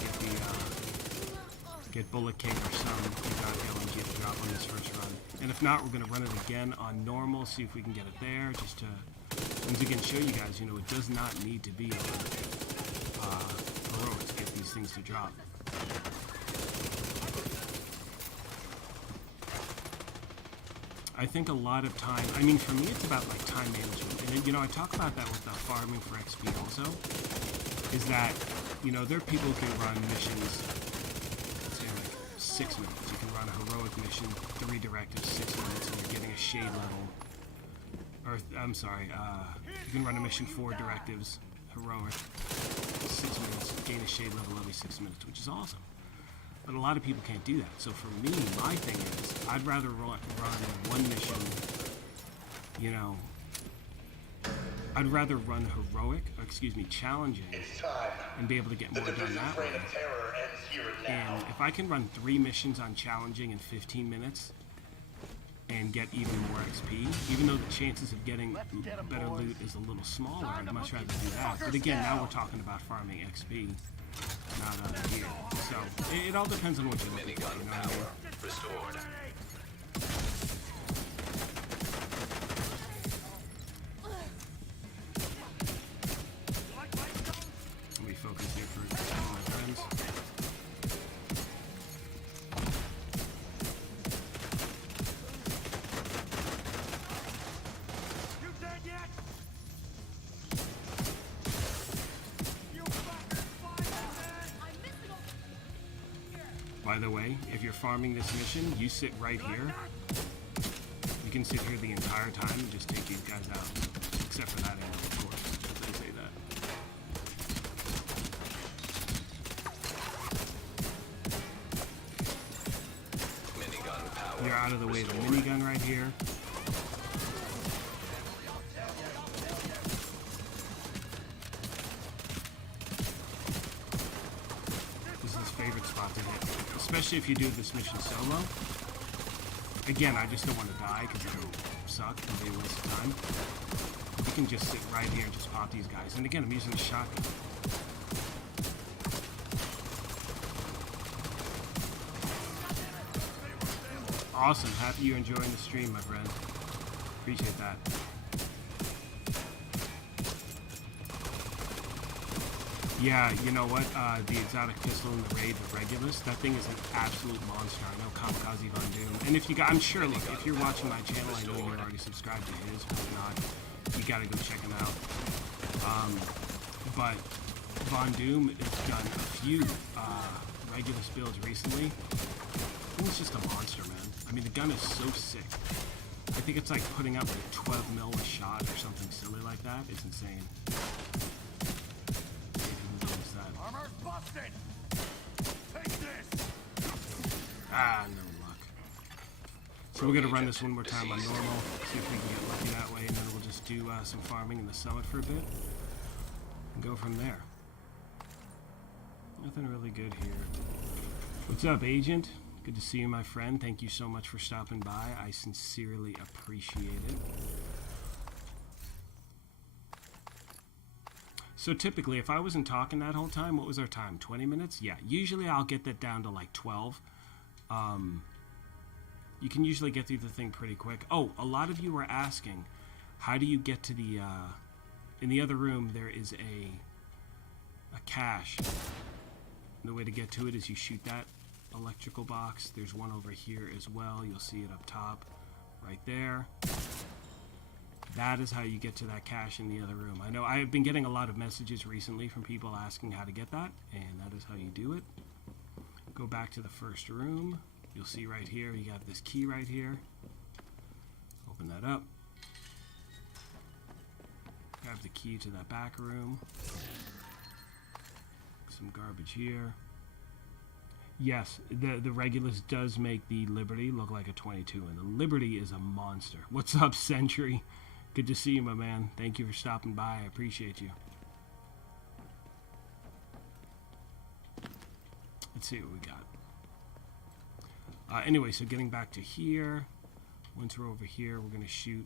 get Bullet Cake or some LNG to drop on this first run. And if not, we're going to run it again on normal, see if we can get it there, just to, once again, show you guys, you know, it does not need to be heroic to get these things to drop. I think a lot of time, I mean, for me, it's about, like, time management. And, you know, I talk about that with the farming for XP also. Is that, you know, there are people who can run missions, say like 6 minutes. You can run a heroic mission, 3 directives, 6 minutes, and you're getting a shade level. Or, I'm sorry, you can run a mission, 4 directives, heroic, 6 minutes, gain a shade level every 6 minutes, which is awesome. But a lot of people can't do that. So for me, my thing is, I'd rather run one mission, you know, I'd rather run heroic, or excuse me, challenging, It's time. and be able to get The more done division's that way. reign of terror ends here and now. And if I can run 3 missions on challenging in 15 minutes and get even more XP, even though the chances of getting better loot is a little smaller, I'd much rather do that. But again, now we're talking about farming XP, not here. So it all depends on what you're looking for, you know what I mean? Restored. Let me focus here for my friends. You dead yet? You fuckers find By the way, if you're farming this mission, you sit right here. You can sit here the entire time and just take these guys out. Except for that animal, of course, as I say that. Minigun power. You're out of the way of the minigun right here. This is his favorite spot to hit, especially if you do this mission solo. Again, I just don't want to die because it would suck and be a waste of time. You can just sit right here and just pop these guys. And again, I'm using a shotgun. Awesome. Happy you're enjoying the stream, my friend. Appreciate that. Yeah, you know what? The exotic pistol in the raid, the Regulus, that thing is an absolute monster. I know Kamikaze Von Doom. And if you got, I'm sure, look, if you're watching my channel, I know you're already subscribed to his, but if not, you gotta go check him out. But Von Doom has done a few Regulus builds recently. It's just a monster, man. I mean, the gun is so sick. I think it's like putting up like 12 mil a shot or something silly like that. It's insane. See if you can notice that. Armor's busted! Take this! Ah, no luck. So we're gonna run this one more time on normal. See if we can get lucky that way, and then we'll just do some farming in the summit for a bit and go from there. Nothing really good here. What's up, Agent? Good to see you, my friend. Thank you so much for stopping by. I sincerely appreciate it. So typically, if I wasn't talking that whole time, what was our time? 20 minutes? Yeah, usually I'll get that down to like 12. You can usually get through the thing pretty quick. Oh, a lot of you were asking, how do you get to the, in the other room, there is a cache. The way to get to it is you shoot that electrical box. There's one over here as well. You'll see it up top right there. That is how you get to that cache in the other room. I know I've been getting a lot of messages recently from people asking how to get that, and that is how you do it. Go back to the first room. You'll see right here, you got this key right here. Open that up. Grab the key to that back room. Some garbage here. Yes, the Regulus does make the Liberty look like a 22, and the Liberty is a monster. What's up, Sentry? Good to see you, my man. Thank you for stopping by. I appreciate you. Let's see what we got. Anyway, so getting back to here. Once we're over here, we're going to shoot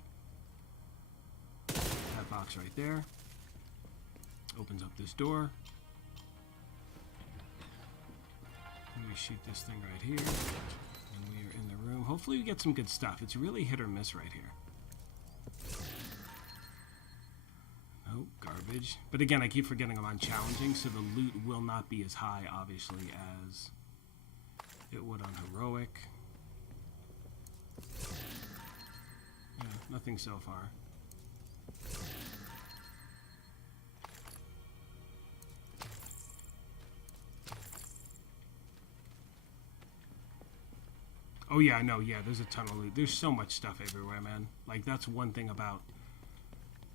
that box right there. Opens up this door. And we shoot this thing right here. And we are in the room. Hopefully we get some good stuff. It's really hit or miss right here. Oh, garbage. But again, I keep forgetting I'm on challenging, so the loot will not be as high, obviously, as it would on heroic. Yeah, nothing so far. Oh yeah, no, yeah, there's a ton of loot. There's so much stuff everywhere, man. Like, that's one thing about,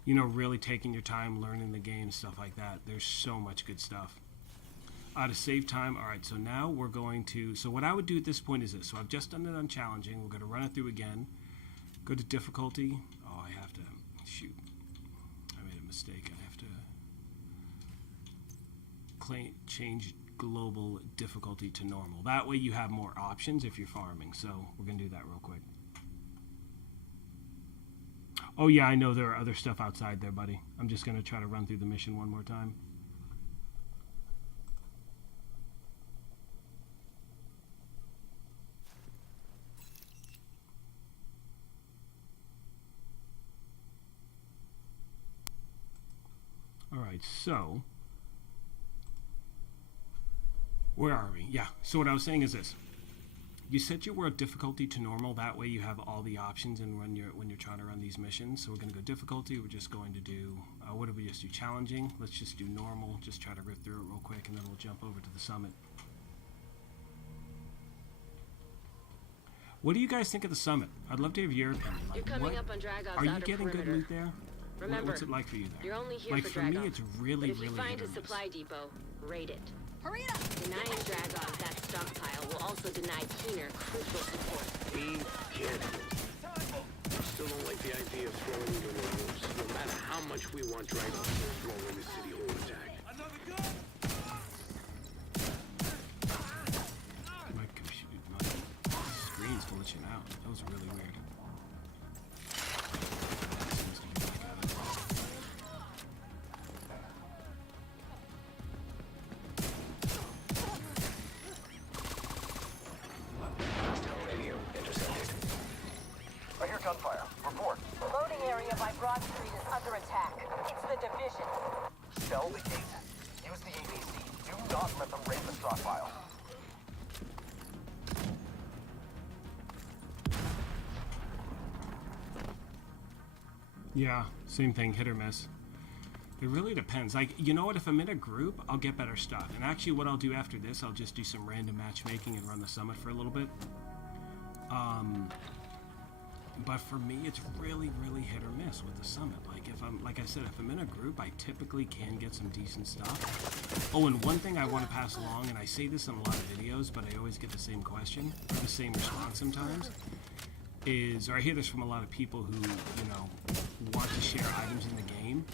you know, really taking your time, learning the game, stuff like that. There's so much good stuff. To save time, alright, so now we're going to, so what I would do at this point is this. So I've just done it on challenging. We're going to run it through again. Go to difficulty. Oh, I have to, shoot. I made a change global difficulty to normal. That way you have more options if you're farming. So we're going to do that real quick. Oh yeah, I know there are other stuff outside there, buddy. I'm just going to try to run through the mission one more time. Alright, so where are we? Yeah, so what I was saying is this. You set your world difficulty to normal, that way you have all the options and when you're trying to run these missions. So we're going to go difficulty, we're just going to do, what did we just do? Challenging. Let's just do normal, just try to rip through it real quick and then we'll jump over to the summit. What do you guys think of the summit? I'd love to have your opinion. You're Like, coming what, up on Dragov's are you outer getting perimeter. good loot there? Remember, What's it like for you there? you're only here Like for for me, Dragov. it's really, But if you really find hit or a miss. supply depot, raid it. Hurry it up! Denying Dragov that stockpile will also deny Keener crucial support. Be careful. Still don't like the idea of throwing you in the woods. No matter how much we want Dragov to throw in the city hall attack. Another gun! My screen's glitching out. That was really weird. Seems to be back at it. Radio intercepted. I hear gunfire. Report. The loading area by Broad Street is under attack. It's the division. Shell the gate. Use the ABC. Do not let them raid the stockpile. Yeah, same thing, hit or miss. It really depends. Like, you know what? If I'm in a group, I'll get better stuff. And actually, what I'll do after this, I'll just do some random matchmaking and run the summit for a little bit. But for me, it's really, really hit or miss with the summit. Like, if I'm, like I said, if I'm in a group, I typically can get some decent stuff. Oh, and one thing I want to pass along, and I say this in a lot of videos, but I always get the same question, or the same response sometimes, is, or I hear this from a lot of people who, you know, want to share items in the game,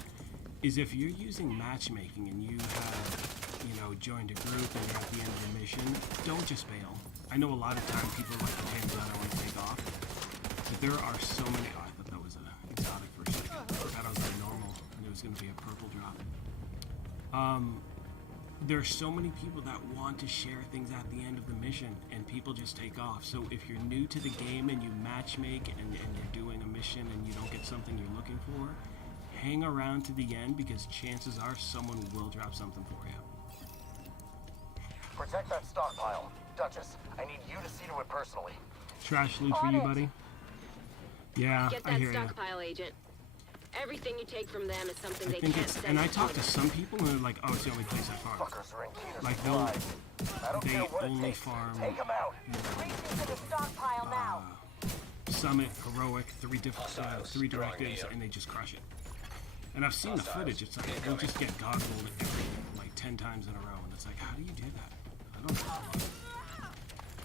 is if you're using matchmaking and you have, you know, joined a group and you're at the end of the mission, don't just bail. I know a lot of time people are like, okay, I'm done, I want to take off. But there are so many, oh, I thought that was an exotic for a second. I thought it was like normal and it was going to be a purple drop. There are so many people that want to share things at the end of the mission and people just take off. So if you're new to the game and you matchmake and you're doing a mission and you don't get something you're looking for, hang around to the end because chances are someone will drop something for you. Protect that stockpile. Duchess, I need you to see to it personally. Trash loot for On you, it. buddy. Yeah, Get I that hear you. stockpile, Agent. Everything you take from them is something I they think can't it's, send and I to talk to you. some people and they're like, oh, it's the only place I farm. Fuckers are in Keener's Like, supplies. I don't they care what it only takes. farm, Take them out. Reach into the stockpile now. Summit, Heroic, three Hostiles directives, drawing near. and they just crush it. And I've seen the Hostiles footage. It's like they'll just get goggled everything like 10 times in a row, and it's like, how do you do that? I don't know.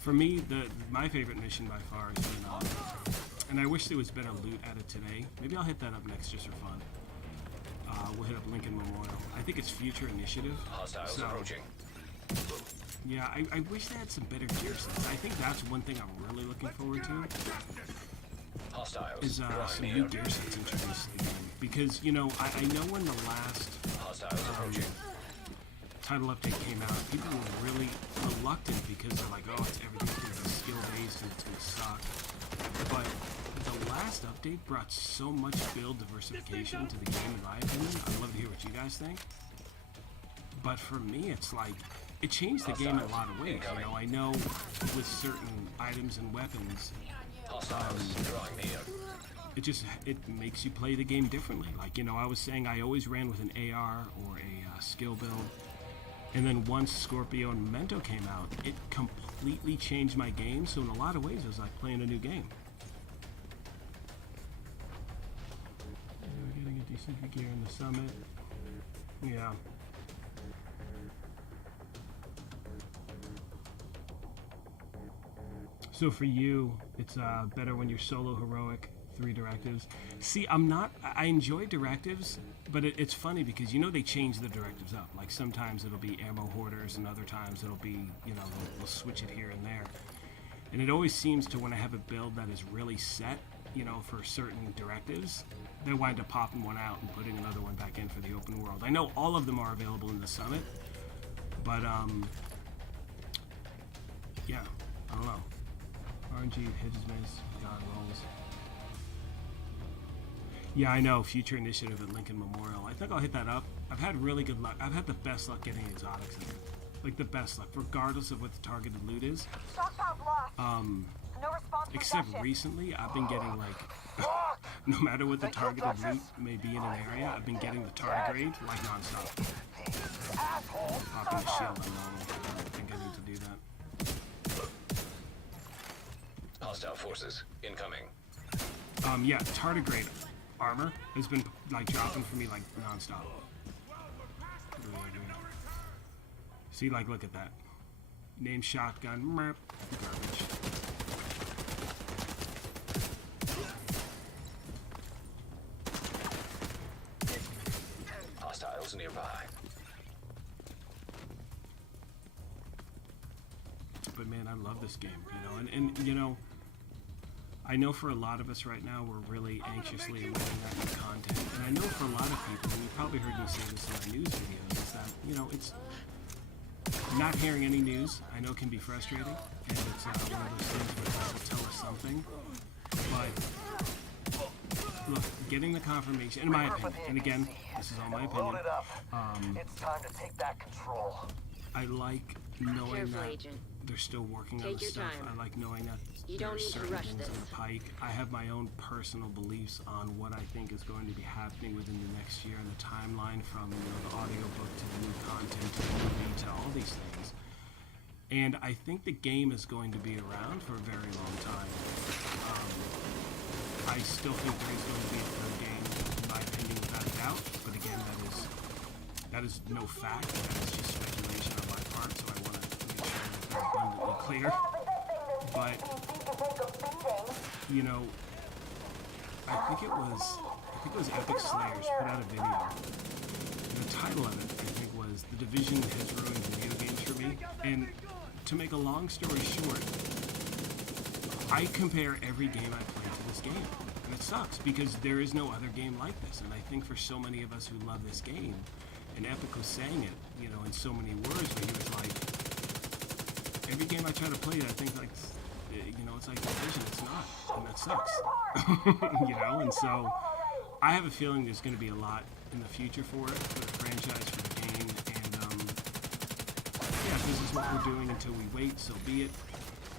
For me, my favorite mission by far is Vietnam, and I wish there was better loot added today. Maybe I'll hit that up next just for fun. We'll hit up Lincoln Memorial. I think it's Future Initiative. Hostiles So, approaching. yeah, I wish they had some better gear sets. I think that's one thing I'm really looking forward to. Hostiles Is drawing some near. new gear sets introduced to the game. Because, you know, I know when the last Hostiles approaching. title update came out, people were really reluctant because they're like, oh, everything's going to be skill-based and it's going to suck. But the last update brought so much build diversification to the game, in my opinion. I'd love to hear what you guys think. But for me, it's like, it changed the game in a lot of ways. You know, I know with certain items and weapons, Hostiles drawing near. it makes you play the game differently. Like, you know, I was saying I always ran with an AR or a skill build. And then once Scorpio and Memento came out, it completely changed my game. So in a lot of ways, it was like playing a new game. We're getting a decent gear in the summit. Yeah. So for you, it's better when you're solo heroic, 3 directives. See, I enjoy directives, but it's funny because, they change the directives up. Like, sometimes it'll be ammo hoarders, and other times it'll be, they'll switch it here and there. And it always seems to, when I have a build that is really set, for certain directives, they wind up popping one out and putting another one back in for the open world. I know all of them are available in the Summit, but, yeah, I don't know. RNG, Hedges Maze, God rolls. Yeah, I know. Future initiative at Lincoln Memorial. I think I'll hit that up. I've had really good luck. I've had the best luck getting exotics in it. Like, the best luck, regardless of what the targeted loot is. Stockpile's lost. No response from Except Dashes. recently, I've been getting, like, no matter what the targeted loot may be in an area, I've been getting the tardigrade, like, nonstop. Popping the shield on normal. I've been getting to do that. Hostile forces incoming. Yeah, tardigrade armor has been, like, dropping for me, like, nonstop. See, like, look at that. Name shotgun, merp, garbage. Hostiles nearby. But man, I love this game, and I know for a lot of us right now, we're really anxiously awaiting that new content. And I know for a lot of people, and you probably heard me say this in my news videos, is that, it's not hearing any news. I know it can be frustrating, and it's one of those things where people tell us something. But look, getting the confirmation, in my opinion, and again, this is all my opinion, Load it up. It's time to take back control. I like knowing Careful, that Agent. they're still working on Take the your stuff. time. I like knowing that You there don't are need to certain rush things this. in the pike. I have my own personal beliefs on what I think is going to be happening within the next year and the timeline from the audiobook to the new content to the movie to all these things. And I think the game is going to be around for a very long time. I still think there is going to be a third game, in my opinion, without a doubt. But again, that is no fact. That is just speculation on my part. So I want to make sure that they're abundantly clear. But I think it was Epic Slayers put out a video. And the title of it, I think, was "The Division Has Ruined Video Games for Me." And to make a long story short, I compare every game I play to this game. And it sucks because there is no other game like this. And I think for so many of us who love this game, and Epic was saying it, in so many words, where he was like, every game I try to play, I think, like, it's like Division, it's not. And that sucks. And so I have a feeling there's going to be a lot in the future for it, for the franchise, for the game. And, yeah, this is what we're doing until we wait, so be it.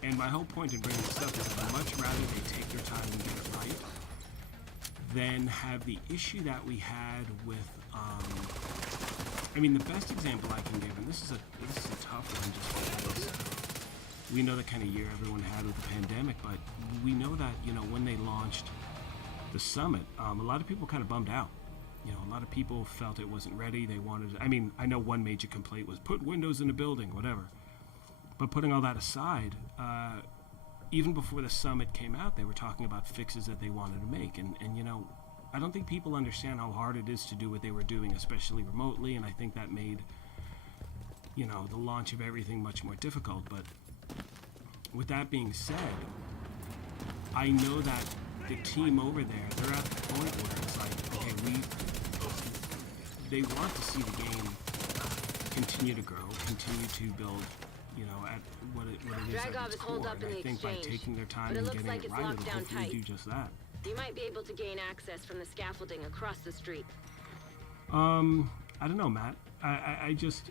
And my whole point in bringing this up is I'd much rather they take their time and get it right than have the issue that we had with, the best example I can give, and this is a tough one just because we know the kind of year everyone had with the pandemic, but we know that, when they launched the Summit, a lot of people kind of bummed out. A lot of people felt it wasn't ready. They wanted, I know one major complaint was put windows in a building, whatever. But putting all that aside, even before the Summit came out, they were talking about fixes that they wanted to make. And I don't think people understand how hard it is to do what they were doing, especially remotely. And I think that made, the launch of everything much more difficult. But with that being said, I know that the team over there, they're at the point where it's like, okay, they want to see the game continue to grow, continue to build, at what it is at Dragov its is holed core. up And in I the think by exchange, taking their time but it and looks getting like it it's right, locked it'll down hopefully tight. do just that. You might be able to gain access from the scaffolding across the street. I don't know, Matt. I just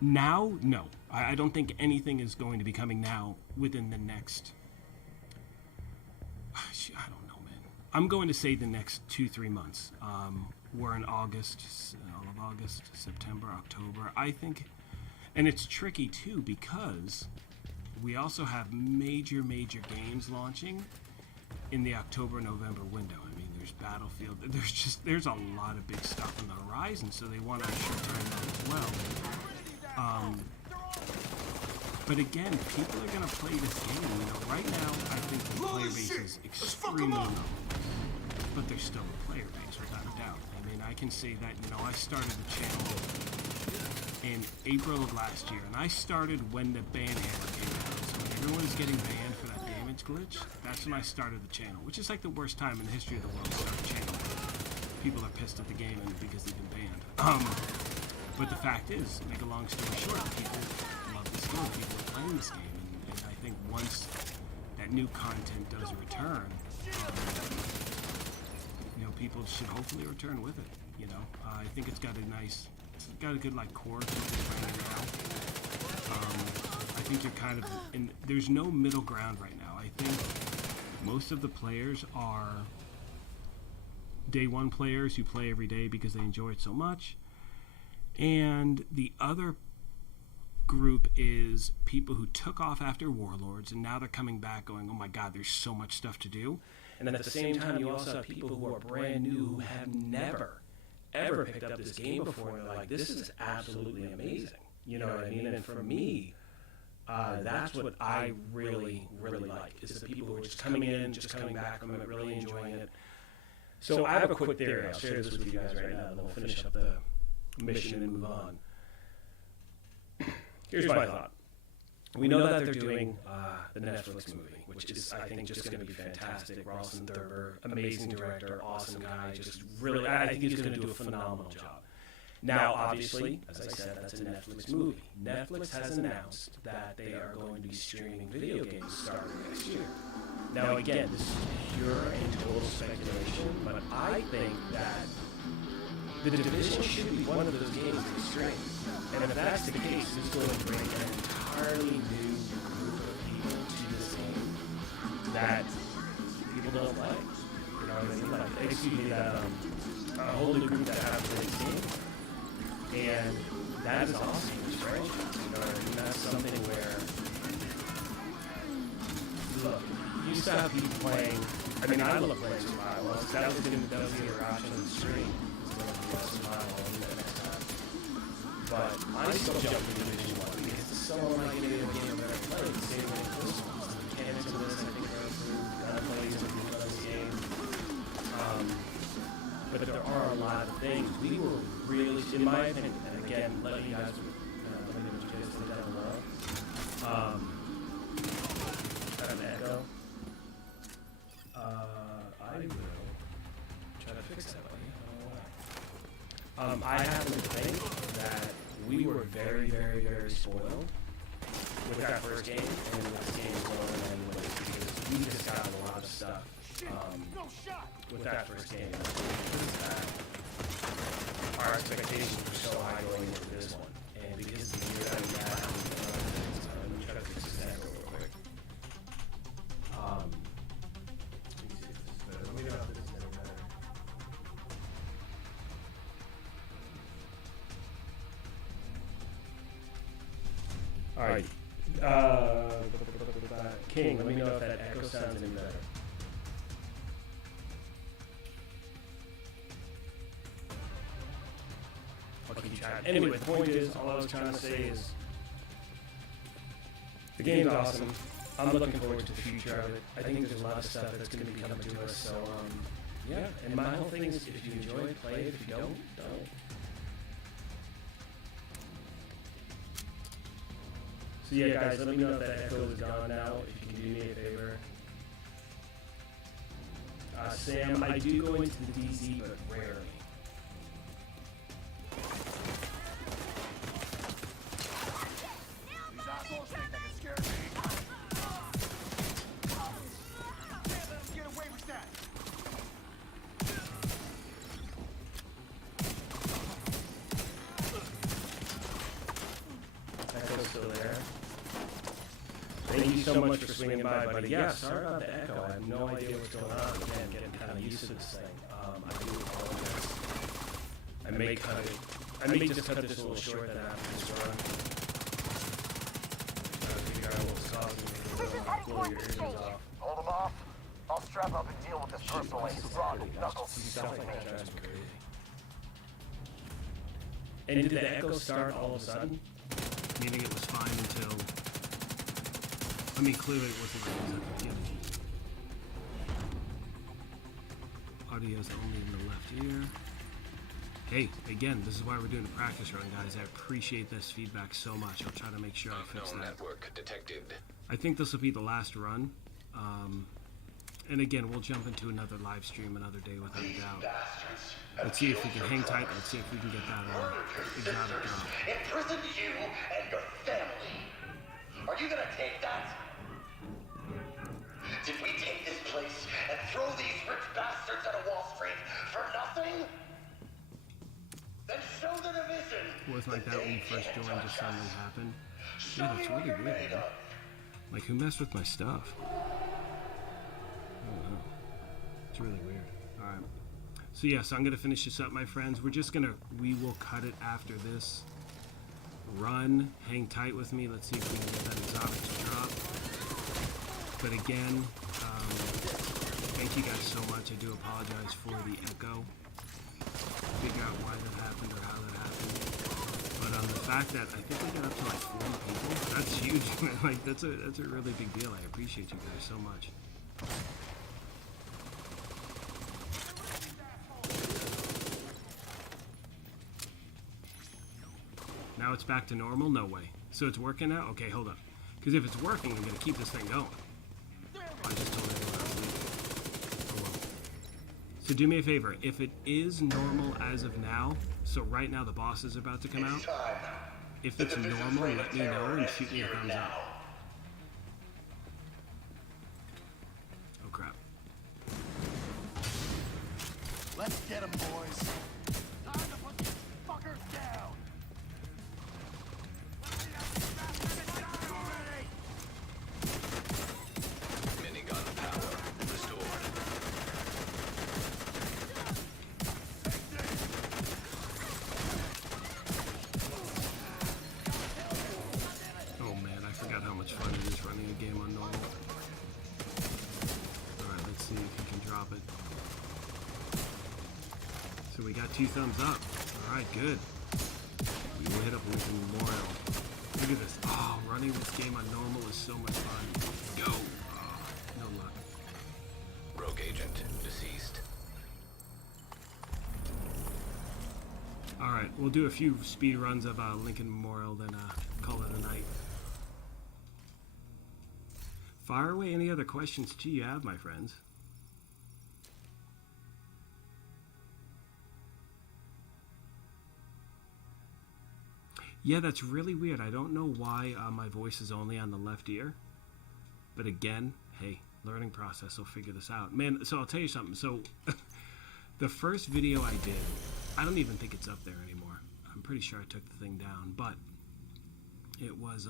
now, no. I don't think anything is going to be coming now within the next. I don't know, man. I'm going to say the next 2-3 months. We're in August, all of August, September, October. I think, and it's tricky too because we also have major games launching in the October-November window. There's Battlefield. There's a lot of big stuff on the horizon, so they want to ensure time as well. But again, people are going to play this game. Right now, I think the player base is extremely low. but there's still a player base, without a doubt. I mean, I can say that, you know, I started the channel in April of last year, and I started when the ban hammer came out. So when everyone's getting banned for that damage glitch, that's when I started the channel, which is like the worst time in the history of the world to start a channel. People are pissed at the game and because they've been banned. But the fact is, make a long story short, people love this game, people are playing this game, and I think once that new content does return, you know, people should hopefully return with it. You know, I think it's got a good like core to what it's playing now. I think you're kind of there's no middle ground right now. I think most of the players are day one players who play every day because they enjoy it so much, and the other group is people who took off after Warlords and now they're coming back going, oh my god, there's so much stuff to do. And then at the same time, you also have people who are brand new who have never ever picked up this game before, and they're like, this is absolutely amazing. You know what I mean? And for me, that's what I really, really like, is the people who are just coming in, just coming back from it, really enjoying it. So I have a quick theory. I'll share this with you guys right now, and then we'll finish up the mission and move on. Here's my thought. We know that they're doing the Netflix movie, which is, I think, just going to be fantastic. Rawson Thurber, amazing director, awesome guy, just really, I think he's going to do a phenomenal job. Now, obviously, as I said, that's a Netflix movie. Netflix has announced that they are going to be streaming video games starting next year. Now, again, this is pure and total speculation, but I think that The Division should be one of those games they stream. And if that's the case, it's going to bring an entirely new group of people to this game that people don't play. You know what I mean? Like, excuse me, that a whole new group that haven't played this game. And that is awesome. It's great. You know what I mean? That's something where, look, you used to have people playing. I mean, I love playing survival. That was the other option on the stream. Survival next time. But I still jump into Division 1 because it's so unlike any other game I've ever played. Same way with this one. The mechanics of this, I think, are improved. Gunplay is improved on this game. But there are a lot of things. We were really, in my opinion, and again, let me know what you guys think down below. An echo. I will try to fix that, buddy. I happen to think that we were very, very, very spoiled with that first game and with this game going anyway, because we just got a lot of stuff with that first game. That our expectations were so high going into this one, and because the year that we had, let me try to fix this echo real quick. Let me see if this is better. Let me know if this is any better. Alright, King, let me know if that echo sounds any better. I'll keep chatting. Anyway, the point is, all I was trying to say is, the game's awesome. I'm looking forward to the future of it. I think there's a lot of stuff that's going to be coming to us, so, yeah. And my whole thing is, if you enjoy it, play it. If you don't, don't. So yeah, guys, let me know if that echo is gone now, if you can do me a favor. Sam, I do go into the DZ, but rarely. These assholes think they can scare me. Can't let them get away with that. Echo's still there. Thank you so much for swinging by, buddy. Yeah, sorry about the echo. I have no idea what's going on. Again, getting kind of used to this thing. I do apologize. I may just cut this a little short then after this run. Try to figure out what's causing me to blow your ears off. Hold them off. I'll strap up and deal with this personally. Rock, knuckles, Stuff something like that me. drives me crazy. And did the echo start all of a sudden? Meaning it was fine until... I mean, clearly it wasn't like it was at the beginning. Audio's only in the left ear. Hey, again, this is why we're doing a practice run, guys. I appreciate this feedback so much. I'll try to make sure I fix Unknown that. network detected. I think this will be the last run. And again, we'll jump into another live stream another day without a doubt. Let's see if we can hang tight. Let's see if we can get that exotic drop. Imprison you and your family. Are you gonna take that? Did we take this place and throw these rich bastards out of Wall Street for nothing? Then show the division. It wasn't like that when you first joined, just suddenly happened. Yeah, that's really weird, man. Like, who messed with my stuff? I don't know. It's really weird. Alright. So yeah, so I'm gonna finish this up, my friends. We will cut it after this run. Hang tight with me. Let's see if we can get that exotic to drop. But again, thank you guys so much. I do apologize for the echo. Figure out why that happened or how that happened. But the fact that I think we got up to like 40 people, that's huge, man. Like that's a really big deal. I appreciate you guys so much. Now it's back to normal? No way. So it's working now? Okay, hold up. Because if it's working, I'm going to keep this thing going. I just told everyone else to leave. Oh well. So do me a favor. If it is normal as of now, so right now the boss is about to come out. If it's normal, let me know and shoot me a thumbs up. Oh crap. Let's get him, boys. Time to put these fuckers down. Minigun power restored. Oh man, I forgot how much fun it is running a game on normal. Alright, let's see if we can drop it. So we got 2 thumbs up. Alright, good. We will hit up Lincoln Memorial. Look at this. Oh, running this game on normal is so much fun. Go! Oh, no luck. Rogue agent deceased. Alright, we'll do a few speed runs of Lincoln Memorial, then call it a night. Fire away any other questions too you have, my friends. Yeah, that's really weird. I don't know why my voice is only on the left ear. But again, hey, learning process, will figure this out. Man, so I'll tell you something. So, the first video I did, I don't even think it's up there anymore. I'm pretty sure I took the thing down. But, it was,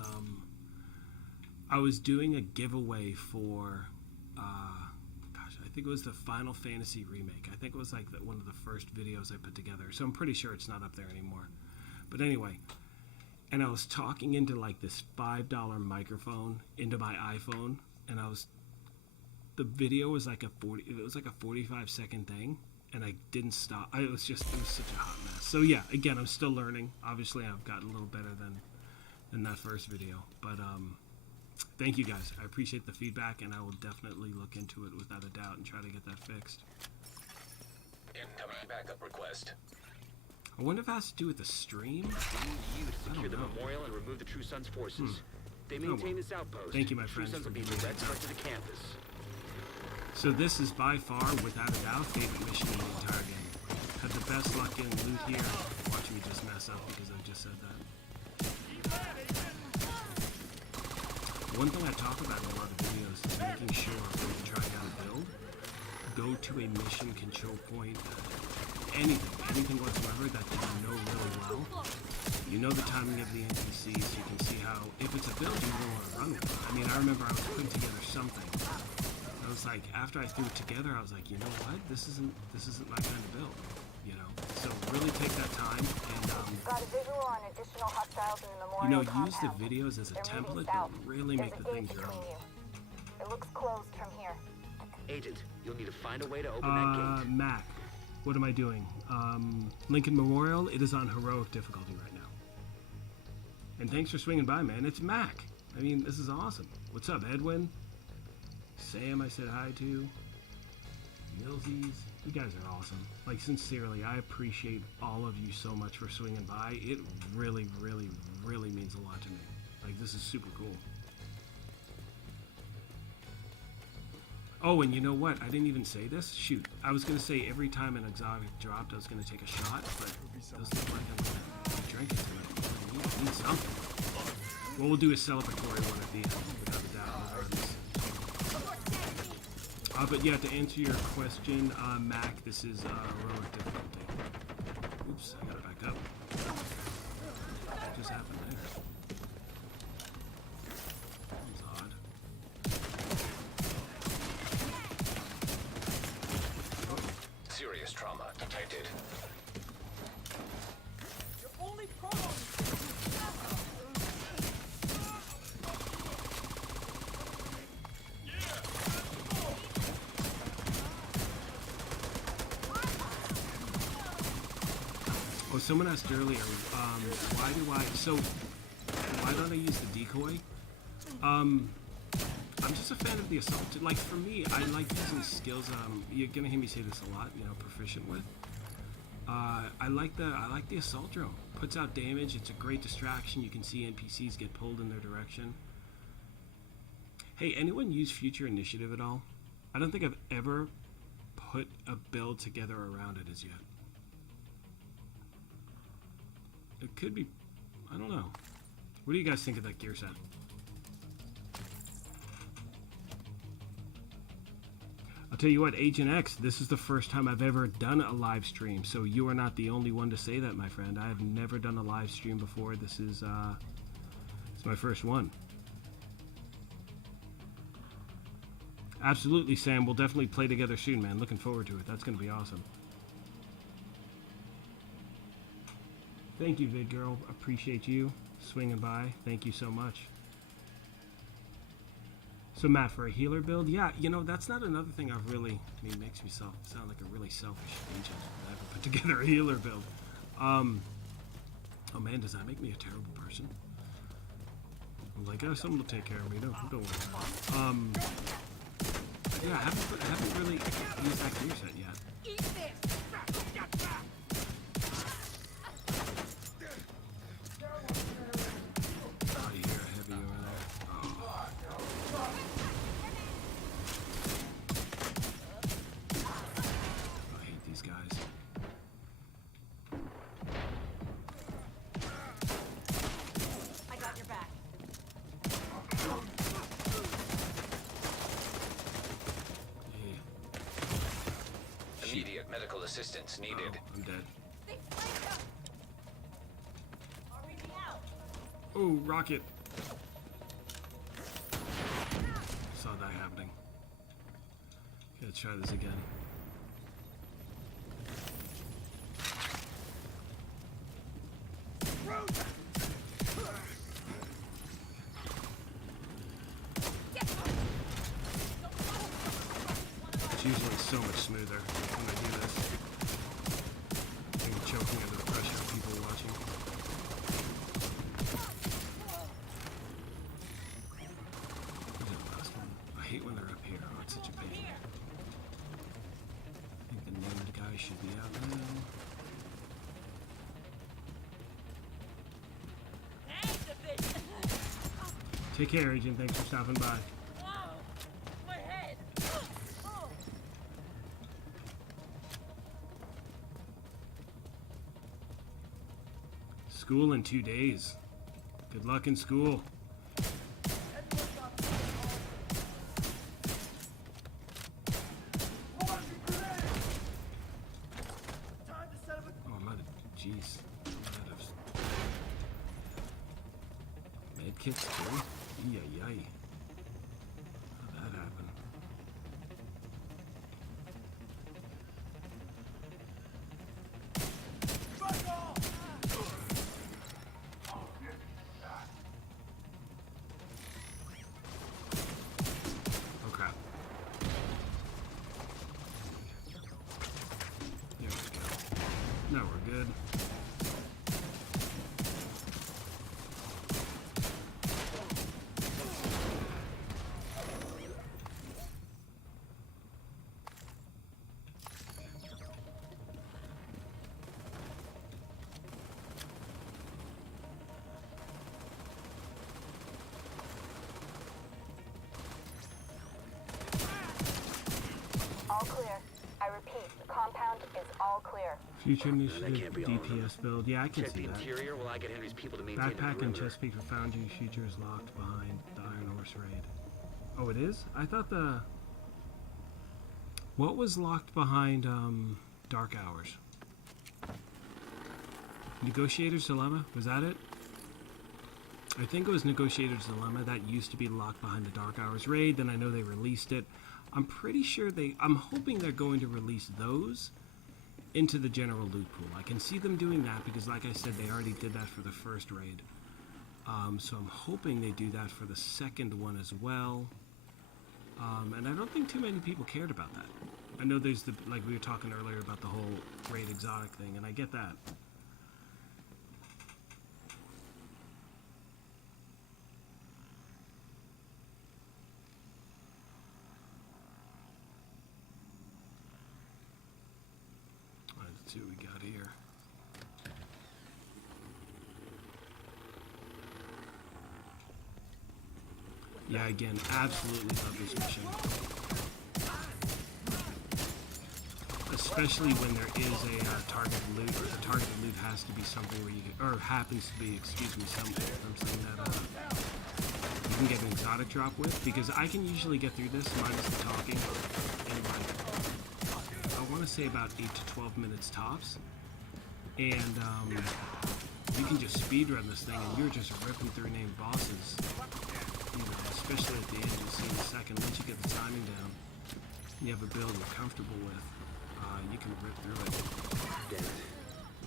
I was doing a giveaway for, gosh, I think it was the Final Fantasy remake. I think it was like one of the first videos I put together. So I'm pretty sure it's not up there anymore. But anyway... And I was talking into like this $5 microphone into my iPhone, and the video was like it was like a 45-second thing, and I didn't stop. It was such a hot mess. So yeah, again, I'm still learning. Obviously, I've gotten a little better than that first video. But thank you guys. I appreciate the feedback, and I will definitely look into it without a doubt and try to get that fixed. Incoming backup request. I wonder if it has to do with the stream? You to secure the know. memorial and remove the True Sons forces. They maintain this outpost. Thank you, my True friends, Sons for will be giving me direct that. threat to the campus. So this is by far, without a doubt, favorite mission in the entire game. Had the best luck getting loot here. Watch me just mess up because I just said that. One thing I talk about in a lot of videos is making sure when you're trying out a build, go to a mission control point, anything whatsoever that you know really well. You know the timing of the NPCs, you can see how, if it's a build you really want to run with it. I mean, I remember I was putting together something. I was like, after I threw it together, I was like, you know what? This isn't my kind of build, you know? So really take that time and, Got a visual on additional hostiles in the you memorial know, use the compound. videos as a They're moving template, but south. really There's make a the gate things your between own. you. It looks closed from here. Agent, you'll need to find a way to open that gate. Mac, what am I doing? Lincoln Memorial, it is on heroic difficulty right now. And thanks for swinging by, man. It's Mac. I mean, this is awesome. What's up, Edwin? Sam, I said hi to. Millsies. You guys are awesome. Like, sincerely, I appreciate all of you so much for swinging by. It really, really, really means a lot to me. Like, this is super cool. Oh, and you know what? I didn't even say this. Shoot. I was going to say every time an exotic dropped, I was going to take a shot, but it doesn't look like I'm going to drink it tonight. I need something. Well, we'll do a celebratory one at the end, without a doubt, regardless. But yeah, to answer your question, Mac, this is heroic difficulty. Oops, I got it back up. What just happened there? That was odd. Serious trauma detected. Oh, someone asked earlier, why don't I use the decoy? I'm just a fan of the assault. Like, for me, I like using skills, you're gonna hear me say this a lot, you know, proficient with. I like the assault drone. Puts out damage, it's a great distraction, you can see NPCs get pulled in their direction. Hey, anyone use Future Initiative at all? I don't think I've ever put a build together around it as yet. It could be, I don't know. What do you guys think of that gear set? I'll tell you what, Agent X, this is the first time I've ever done a live stream, so you are not the only one to say that, my friend. I have never done a live stream before. This is it's my first one. Absolutely, Sam. We'll definitely play together soon, man. Looking forward to it. That's going to be awesome. Thank you, Vid Girl. Appreciate you swinging by. Thank you so much. So, Matt, for a healer build, yeah, you know, that's not another thing I've really, I mean, makes me sound like a really selfish agent. I haven't put together a healer build. Oh man, does that make me a terrible person? I'm like, oh, someone will take care of me. Don't worry. Yeah, I haven't really used that gear set yet. Eat this! Oh, you hear a heavy over there. Oh. I hate these guys. I got your back. Yeah. Immediate medical assistance needed. Oh, I'm dead. They flanked us! Are we out? Oh, rocket. Saw that happening. Gotta try this again. It's usually so much smoother when I do this. I'm choking under the pressure of people watching. What is the last one? I hate when they're up here. Oh, it's such a pain. I think the named guy should be out now. Take care, Agent. Thanks for stopping by. My head! School in 2 days. Good luck in school. Oh, I'm out of... Jeez. I'm out of... Med kits too? Yay. How'd that happen? Oh crap. There we go. Now we're good. All clear. Future that initiative can't be all of them. DPS build. Yeah, I can Check see the that. interior while I get Henry's people to maintain the Backpack and perimeter. Chesapeake for Foundry future is locked behind the Iron Horse raid. Oh, it is? I thought the... What was locked behind Dark Hours? Negotiator's Dilemma? Was that it? I think it was Negotiator's Dilemma. That used to be locked behind the Dark Hours raid. Then I know they released it. I'm pretty sure I'm hoping they're going to release those into the general loot pool. I can see them doing that because, like I said, they already did that for the first raid. So I'm hoping they do that for the second one as well. And I don't think too many people cared about that. I know there's like we were talking earlier about the whole raid exotic thing, and I get that. Let's see what we got here. Yeah, again, absolutely love this mission. Especially when there is a targeted loot, or the targeted loot has to be something where you can, or happens to be, excuse me, something that you can get an exotic drop with, because I can usually get through this, minus the talking, in like, I want to say about 8 to 12 minutes tops, and you can just speedrun this thing, and you're just ripping through named bosses, you know, especially at the end. You'll see in a second, once you get the timing down, and you have a build you're comfortable with, you can rip through it. Damn it.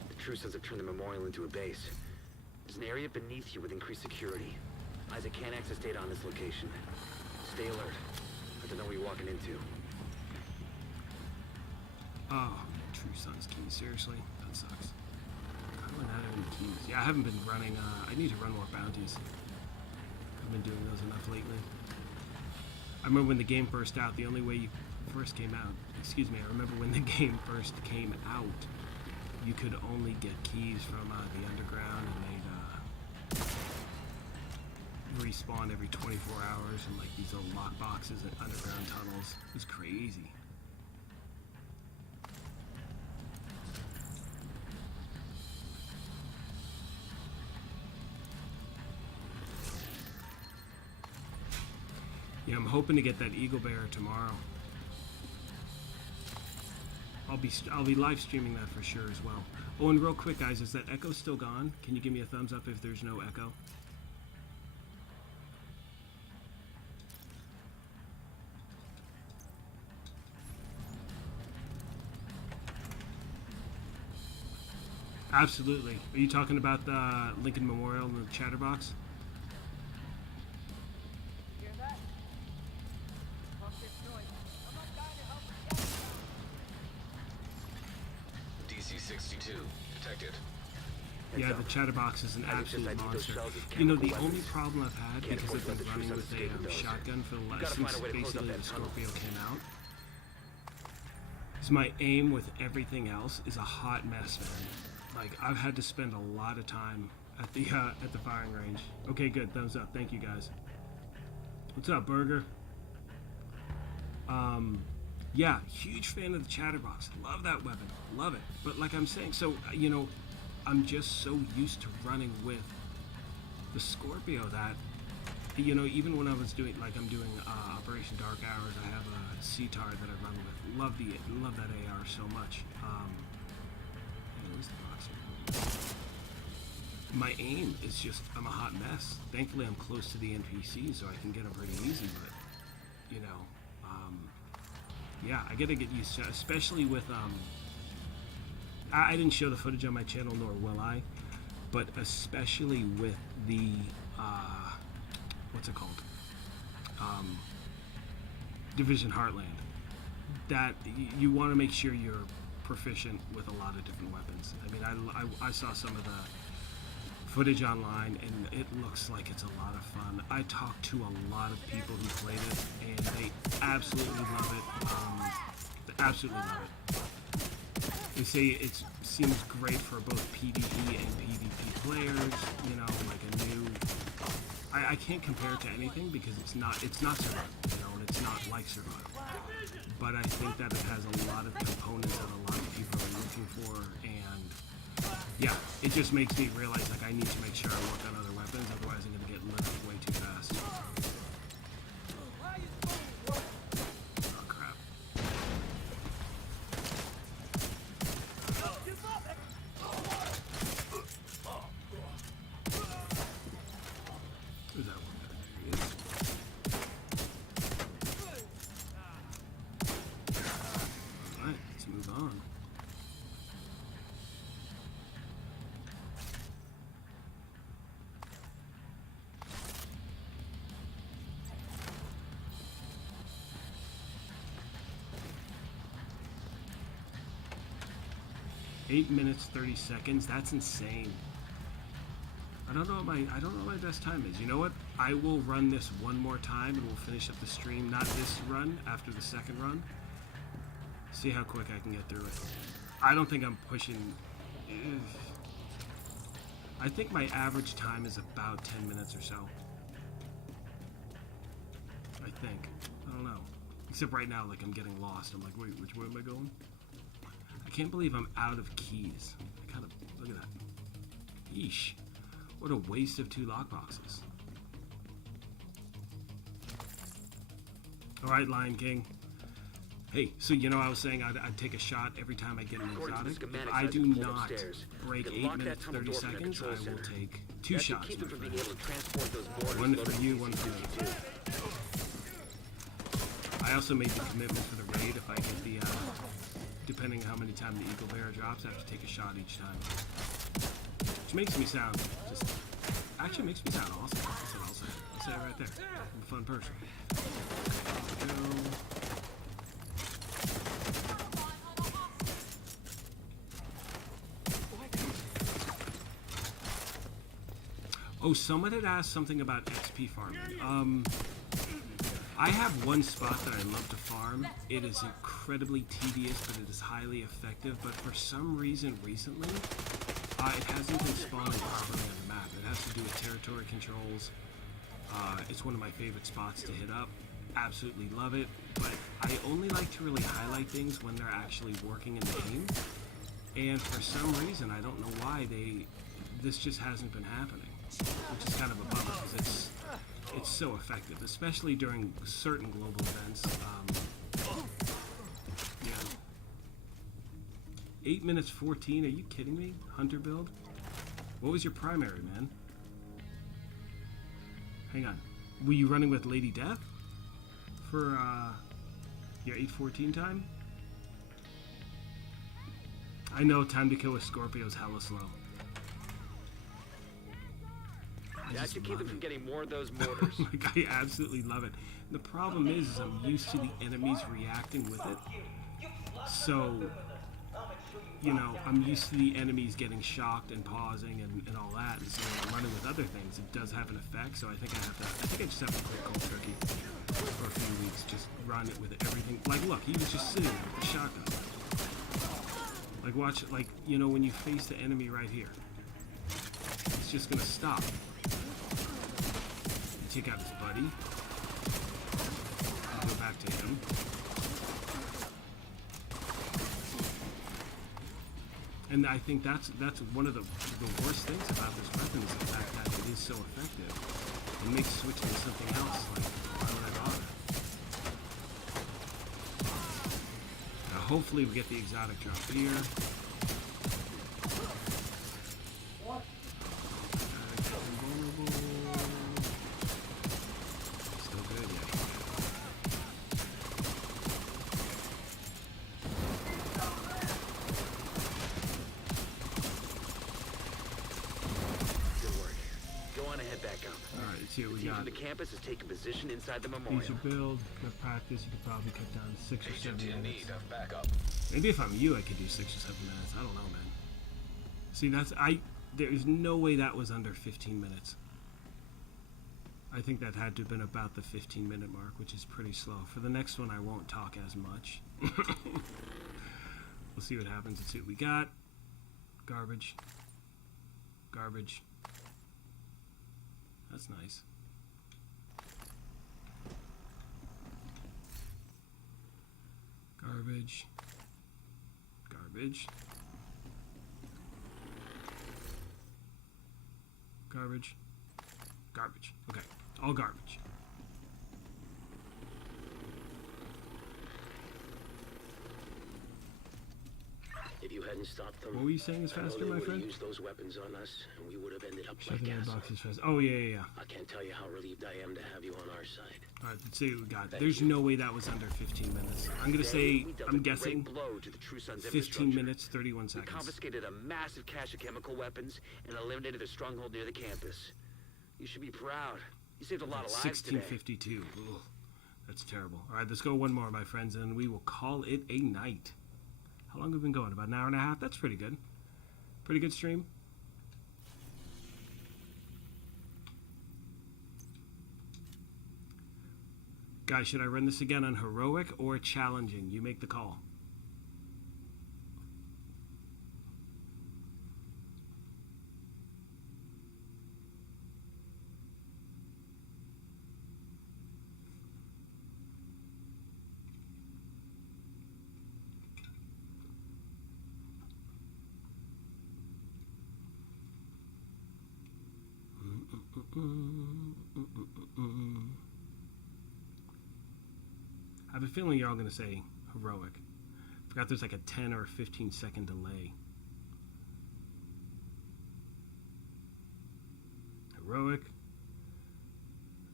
The True Sons have turned the memorial into a base. There's an area beneath you with increased security. Isaac can't access data on this location. Stay alert. I don't know what you're walking into. Oh, True Sons keys. Seriously? That sucks. I haven't had any keys. Yeah, I haven't been running, I need to run more bounties. I've been doing those enough lately. I remember when the game first out, the only way you first came out, excuse me, I remember when the game first came out, you could only get keys from the underground, and they'd respawn every 24 hours in like these little lock boxes and underground tunnels. It was crazy. Yeah, I'm hoping to get that Eagle Bearer tomorrow. I'll be live streaming that for sure as well. Oh, and real quick, guys, is that echo still gone? Can you give me a thumbs up if there's no echo? Absolutely. Are you talking about the Lincoln Memorial in the chatterbox? Hear that? Fuck this noise. I'm not dying to help you. DC-62 detected. Yeah, the chatterbox is an absolute monster. You know, the only problem I've had, because I've been running with a shotgun for the last, since basically the Scorpio came out, is my aim with everything else is a hot mess, man. Like, I've had to spend a lot of time at the firing range. Okay, good, thumbs up, thank you guys. What's up, Burger? Yeah, huge fan of the chatterbox. Love that weapon, love it. But like I'm saying, so, you know, I'm just so used to running with the Scorpio that, you know, even when I was doing, like I'm doing Operation Dark Hours, I have a CTAR that I run with. Love that AR so much. Where's the box? My aim is just, I'm a hot mess. Thankfully, I'm close to the NPC, so I can get them pretty easy, but, you know, yeah, I gotta get used to it, especially with, I didn't show the footage on my channel, nor will I, but especially with the, what's it called? Division Heartland. That, you want to make sure you're proficient with a lot of different weapons. I mean, I saw some of the footage online, and it looks like it's a lot of fun. I talked to a lot of people who played it, and they absolutely love it. They absolutely love it. They say it seems great for both PvE and PvP players. You know, like a new, I can't compare it to anything because it's not survival, you know, and it's not like survival. But I think that it has a lot of components that a lot of people are looking for, and yeah, it just makes me realize like I need to make sure I work on other weapons, otherwise I'm gonna get lit way too fast. Oh crap. Who's that one guy? There he is. Alright, let's move on. Eight minutes 30 seconds. That's insane. I don't know what my best time is. You know what? I will run this one more time and we'll finish up the stream. Not this run, after the second run. See how quick I can get through it. I don't think I'm pushing. I think my average time is about 10 minutes or so. I think. I don't know. Except right now, like I'm getting lost. I'm like, wait, which way am I going? I can't believe I'm out of keys. I kind of look at that. Yeesh. What a waste of 2 lockboxes. Alright, Lion King. Hey, so you know I was saying I'd take a shot every time I get an exotic. If I do not break 8 minutes 30 seconds, I will take 2 shots. One for you, one for me. I also made the commitment for the raid. If I get the, depending on how many times the Eagle Bear drops, I have to take a shot each time. Which makes me sound actually makes me sound awesome. That's what I'll say. I'll say it right there. I'm a fun person. Oh, someone had asked something about XP farming. I have one spot that I love to farm. It is incredibly tedious, but it is highly effective. But for some reason recently, it hasn't been spawning properly on the map. It has to do with territory controls. It's one of my favorite spots to hit up. Absolutely love it. But I only like to really highlight things when they're actually working in the game. And for some reason, I don't know why this just hasn't been happening. Which is kind of a bummer because it's so effective, especially during certain global events. Yeah. 8 minutes 14, are you kidding me? Hunter build? What was your primary, man? Hang on. Were you running with Lady Death? For, your 8:14 time? I know time to kill with Scorpio's hella slow. That should keep them from getting more of those mortars. Like, I absolutely love it. The problem is I'm used to the enemies reacting with it. So, you know, I'm used to the enemies getting shocked and pausing and all that. And so when I'm running with other things, it does have an effect. So I think I just have to quit cold turkey for a few weeks. Just run it with everything. Like, look, he was just sitting there with the shotgun. Like, watch, like, you know, when you face the enemy right here, it's just gonna stop. Take out his buddy. I'll go back to him. And I think that's one of the worst things about this weapon is the fact that it is so effective. It makes switching to something else like why would I bother? Now hopefully we get the exotic drop here. The campus is taking position inside the memorial. Piece of build, good practice. You could probably cut down 6 or 7 minutes. Need of backup. Maybe if I'm you, I could do 6 or 7 minutes. I don't know, man. See, there's no way that was under 15 minutes. I think that had to have been about the 15-minute mark, which is pretty slow. For the next one, I won't talk as much. We'll see what happens. Let's see what we got. Garbage. Garbage. That's nice. Garbage. Garbage. Garbage. Garbage. Okay. All garbage. If you hadn't stopped them, What were you saying is I know faster, they my would have friend? used those weapons on us, and we would have ended up like Shoving the assholes. boxes fast. Oh, yeah. I can't tell you how relieved I am to have you on our side. Alright, let's see what we got. There's no way that was under 15 minutes. I'm gonna say, We dealt I'm a great guessing blow to the True Sons 15 infrastructure. minutes, 31 We seconds. confiscated a massive cache of chemical weapons and eliminated their stronghold near the campus. You should be proud. You saved a lot of lives today. 1652. Ugh, that's terrible. Alright, let's go one more, my friends, and then we will call it a night. How long have we been going? About an hour and a half? That's pretty good. Pretty good stream. Guys, should I run this again on heroic or challenging? You make the call. I have a feeling you're all going to say heroic. Forgot there's like a 10 or a 15 second delay. Heroic.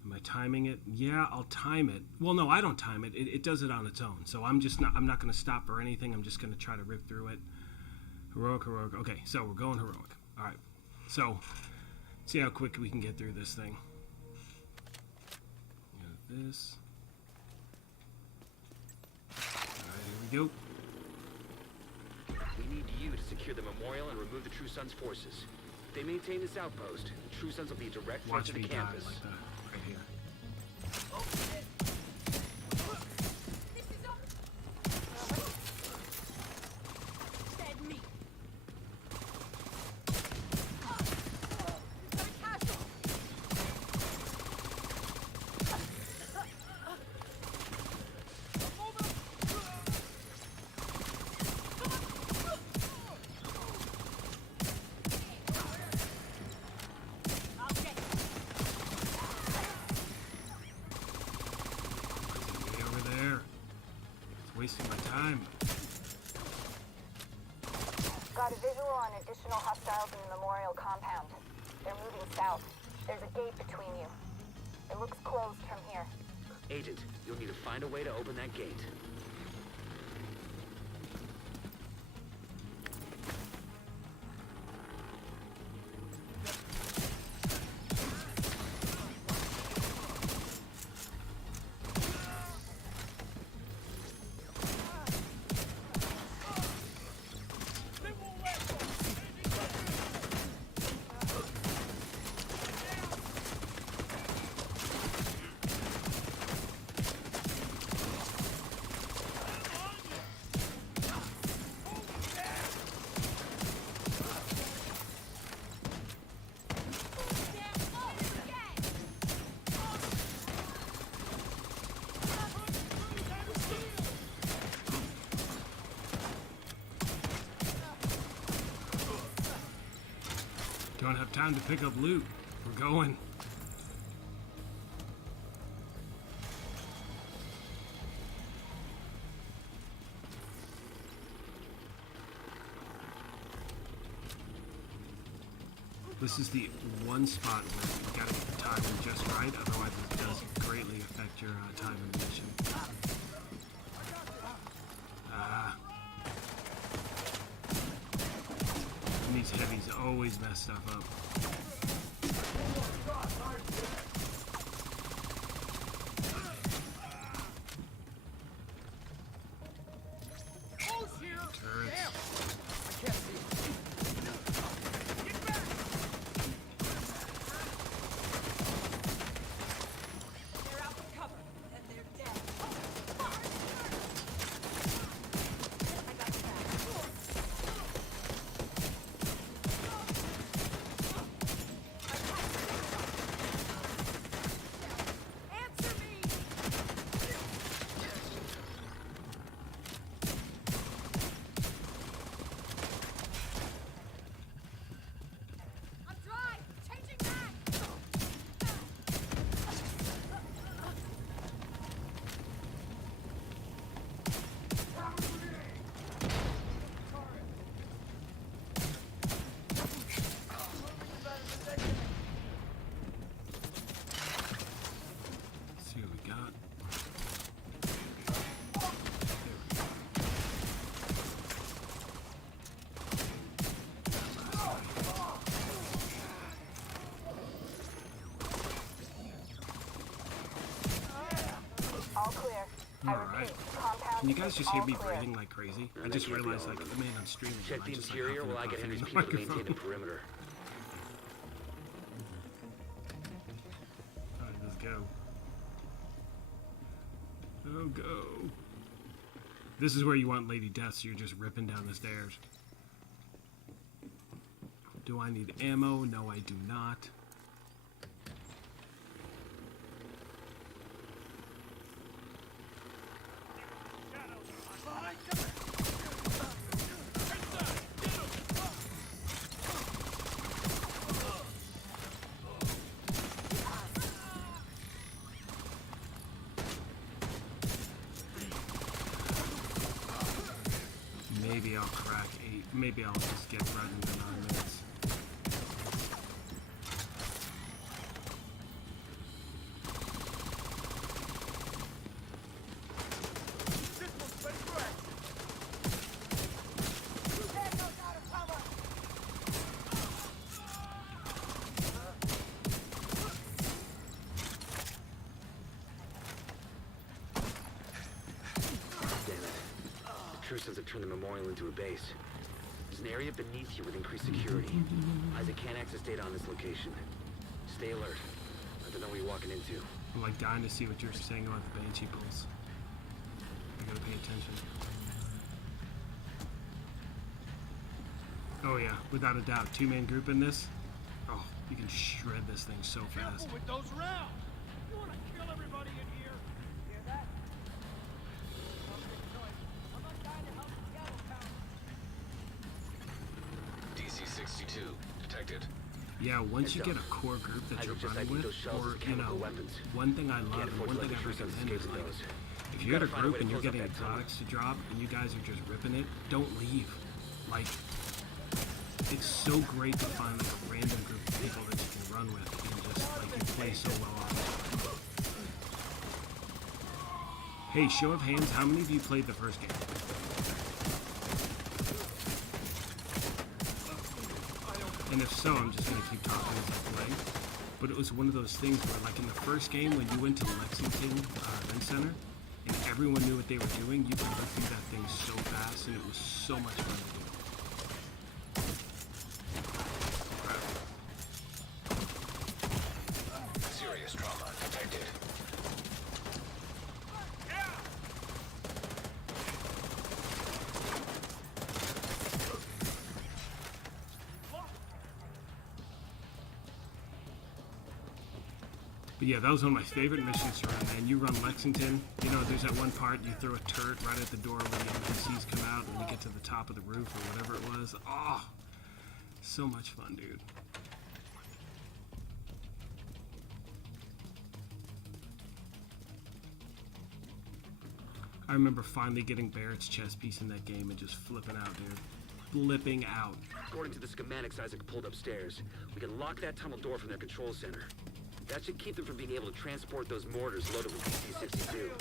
Am I timing it? Yeah, I'll time it. Well, no, I don't time it. It does it on its own. So I'm not going to stop or anything. I'm just going to try to rip through it. Heroic. Okay, so we're going heroic. All right. So, see how quick we can get through this thing. This. Alright, here we go. We need you to secure the memorial and remove the True Sons forces. If they maintain this outpost, the True Sons will be a direct threat Watch to the me die campus. like that. Right here. Dead meat. Way over there. It's wasting my time. Got a visual on additional hostiles in the memorial compound. They're moving south. There's a gate between you. It looks closed from here. Agent, you'll need to find a way to open that gate. Don't have time to pick up loot. We're going. This is the one spot where you gotta get the timing just right, otherwise it does greatly affect your time in the mission. And these heavies always mess stuff up. They're out of cover, and they're dead. I got your back. Alright. Can you guys just hear me breathing like crazy? I just realized, like, the man I'm streaming. Check the just, like, interior huffing while I and get puffing Henry's in the people to maintain the microphone. perimeter. Alright, let's go. Oh, go. This is where you want Lady Death, so you're just ripping down the stairs. Do I need ammo? No, I do not. Maybe I'll crack 8. Maybe I'll just get right into 9 minutes. Intrusions have turned the memorial into a base. There's an area beneath you with increased security. Isaac can't access data on this location. Stay alert. I don't know what you're walking into. I'm like dying to see what you're saying about the Banshee pulse. I gotta pay attention. Oh yeah, without a doubt. 2-man group in this. Oh, you can shred this thing so fast. Careful with those rounds! You wanna kill everybody in here? Hear that? Don't make noise. I'm not dying to help the cattle town. DC-62 detected. Yeah, once you get a core group that you're running with, or, you know, one thing I love and one thing I recommend is, like, if you're at a group and you're getting exotics to drop and you guys are just ripping it, don't leave. Like, it's so great to find, like, a random group of people that you can run with and just, like, you play so well off. Hey, show of hands, how many of you played the first game? And if so, I'm just going to keep talking as I play. But it was one of those things where, like in the first game, when you went to Lexington Event Center, and everyone knew what they were doing, you could go through that thing so fast, and it was so much fun to do. Serious trauma detected. But yeah, that was one of my favorite missions to run, man. You run Lexington, you know, there's that one part, you throw a turret right at the door when the NPCs come out and you get to the top of the roof or whatever it was. Oh, so much fun, dude. I remember finally getting Barrett's chess piece in that game and just flipping out, dude. Flipping out. According to the schematics Isaac pulled upstairs, we can lock that tunnel door from their control center. That should keep them from being able to transport those mortars loaded with DC-62.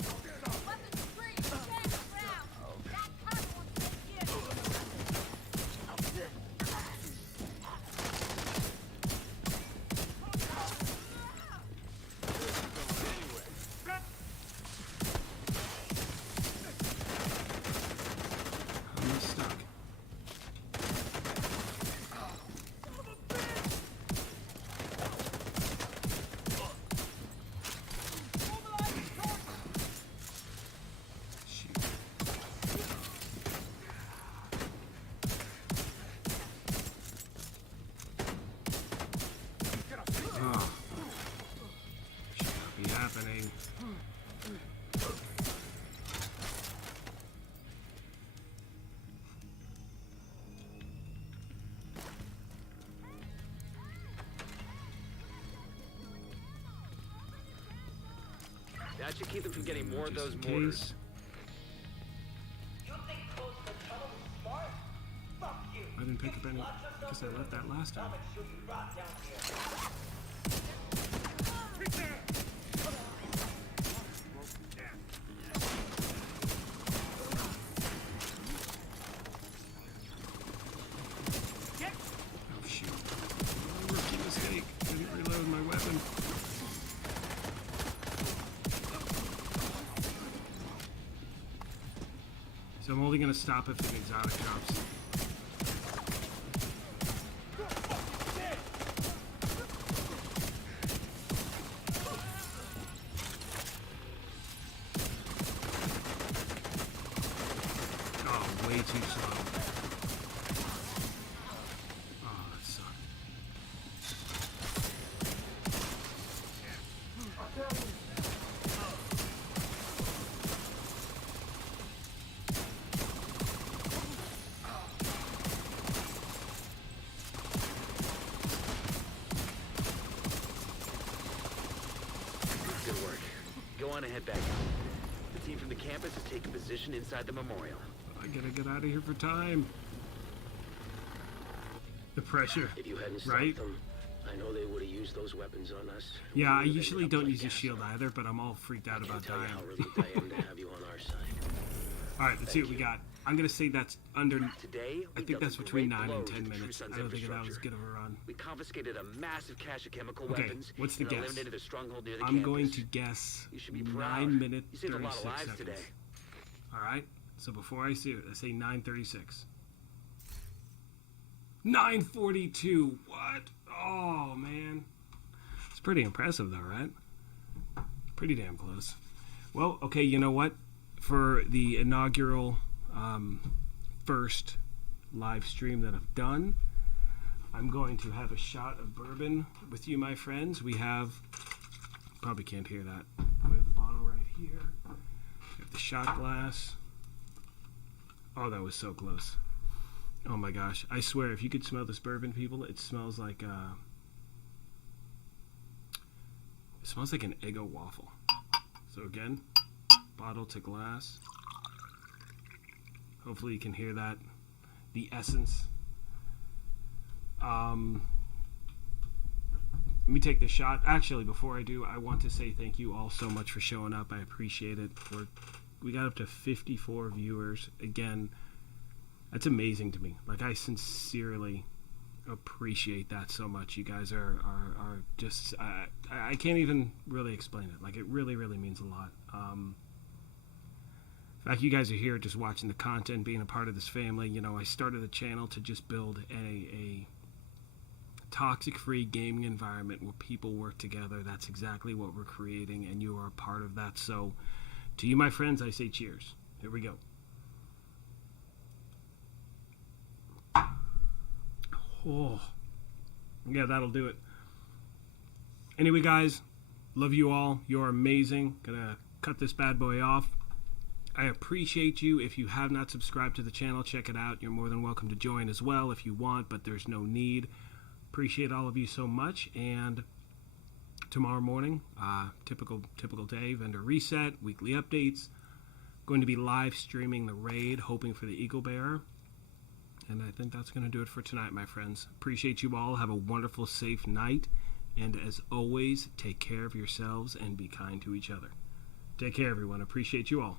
I'm stuck. Shoot. Oh. Should not be happening. That should keep them from getting more of Just those in mortars. case. You think closing the tunnel is smart? Fuck you. I didn't pick up any because I left that last time. Show you right down here. Oh shoot. Rookie mistake. Didn't reload my weapon. So I'm only going to stop if an exotic drops. Oh, way too slow. Oh, that sucked. Good work. Go on ahead back out. The team from the campus has taken position inside the memorial. I gotta get out of here for time. The pressure, If you hadn't stopped right? them, I know they would have used those weapons on us. Yeah, I We would've usually ended up don't like use a gas. shield either, but I'm all freaked out I about can't tell you dying. how relieved I am to have you on our side. Alright, let's see what we got. I'm gonna say that's under... Today, I we think that's dealt a between great 9 blow and to 10 the minutes. True I Sun's don't think that was infrastructure. good of a run. We confiscated a massive cache of chemical Okay, weapons what's the and guess? eliminated a stronghold near the I'm campus. going to guess You should be proud. 9 minutes, You saved a lot 36 of lives seconds. today. Alright, so before I say it, I say 9:36. 9:42. What? Oh, man. It's pretty impressive, though, right? Pretty damn close. Well, okay, you know what? For the inaugural first live stream that I've done, I'm going to have a shot of bourbon with you, my friends. We have... Probably can't hear that. We have the bottle right here. We have the shot glass. Oh, that was so close. Oh my gosh. I swear, if you could smell this bourbon, people, it smells like it smells like an Eggo waffle. So again, bottle to glass. Hopefully you can hear that. The essence. Let me take the shot. Actually, before I do, I want to say thank you all so much for showing up. I appreciate it. We got up to 54 viewers. Again, that's amazing to me. Like, I sincerely appreciate that so much. You guys are just... I can't even really explain it. Like, it really, really means a lot. In fact, you guys are here just watching the content, being a part of this family. You know, I started the channel to just build a toxic-free gaming environment where people work together. That's exactly what we're creating, and you are a part of that. So, to you, my friends, I say cheers. Here we go. Oh, yeah, that'll do it. Anyway, guys, love you all. You're amazing. Gonna cut this bad boy off. I appreciate you. If you have not subscribed to the channel, check it out. You're more than welcome to join as well if you want, but there's no need. Appreciate all of you so much. And tomorrow morning, typical day, vendor reset, weekly updates. Going to be live streaming the raid, hoping for the Eagle Bearer. And I think that's going to do it for tonight, my friends. Appreciate you all. Have a wonderful, safe night. And as always, take care of yourselves and be kind to each other. Take care, everyone. Appreciate you all.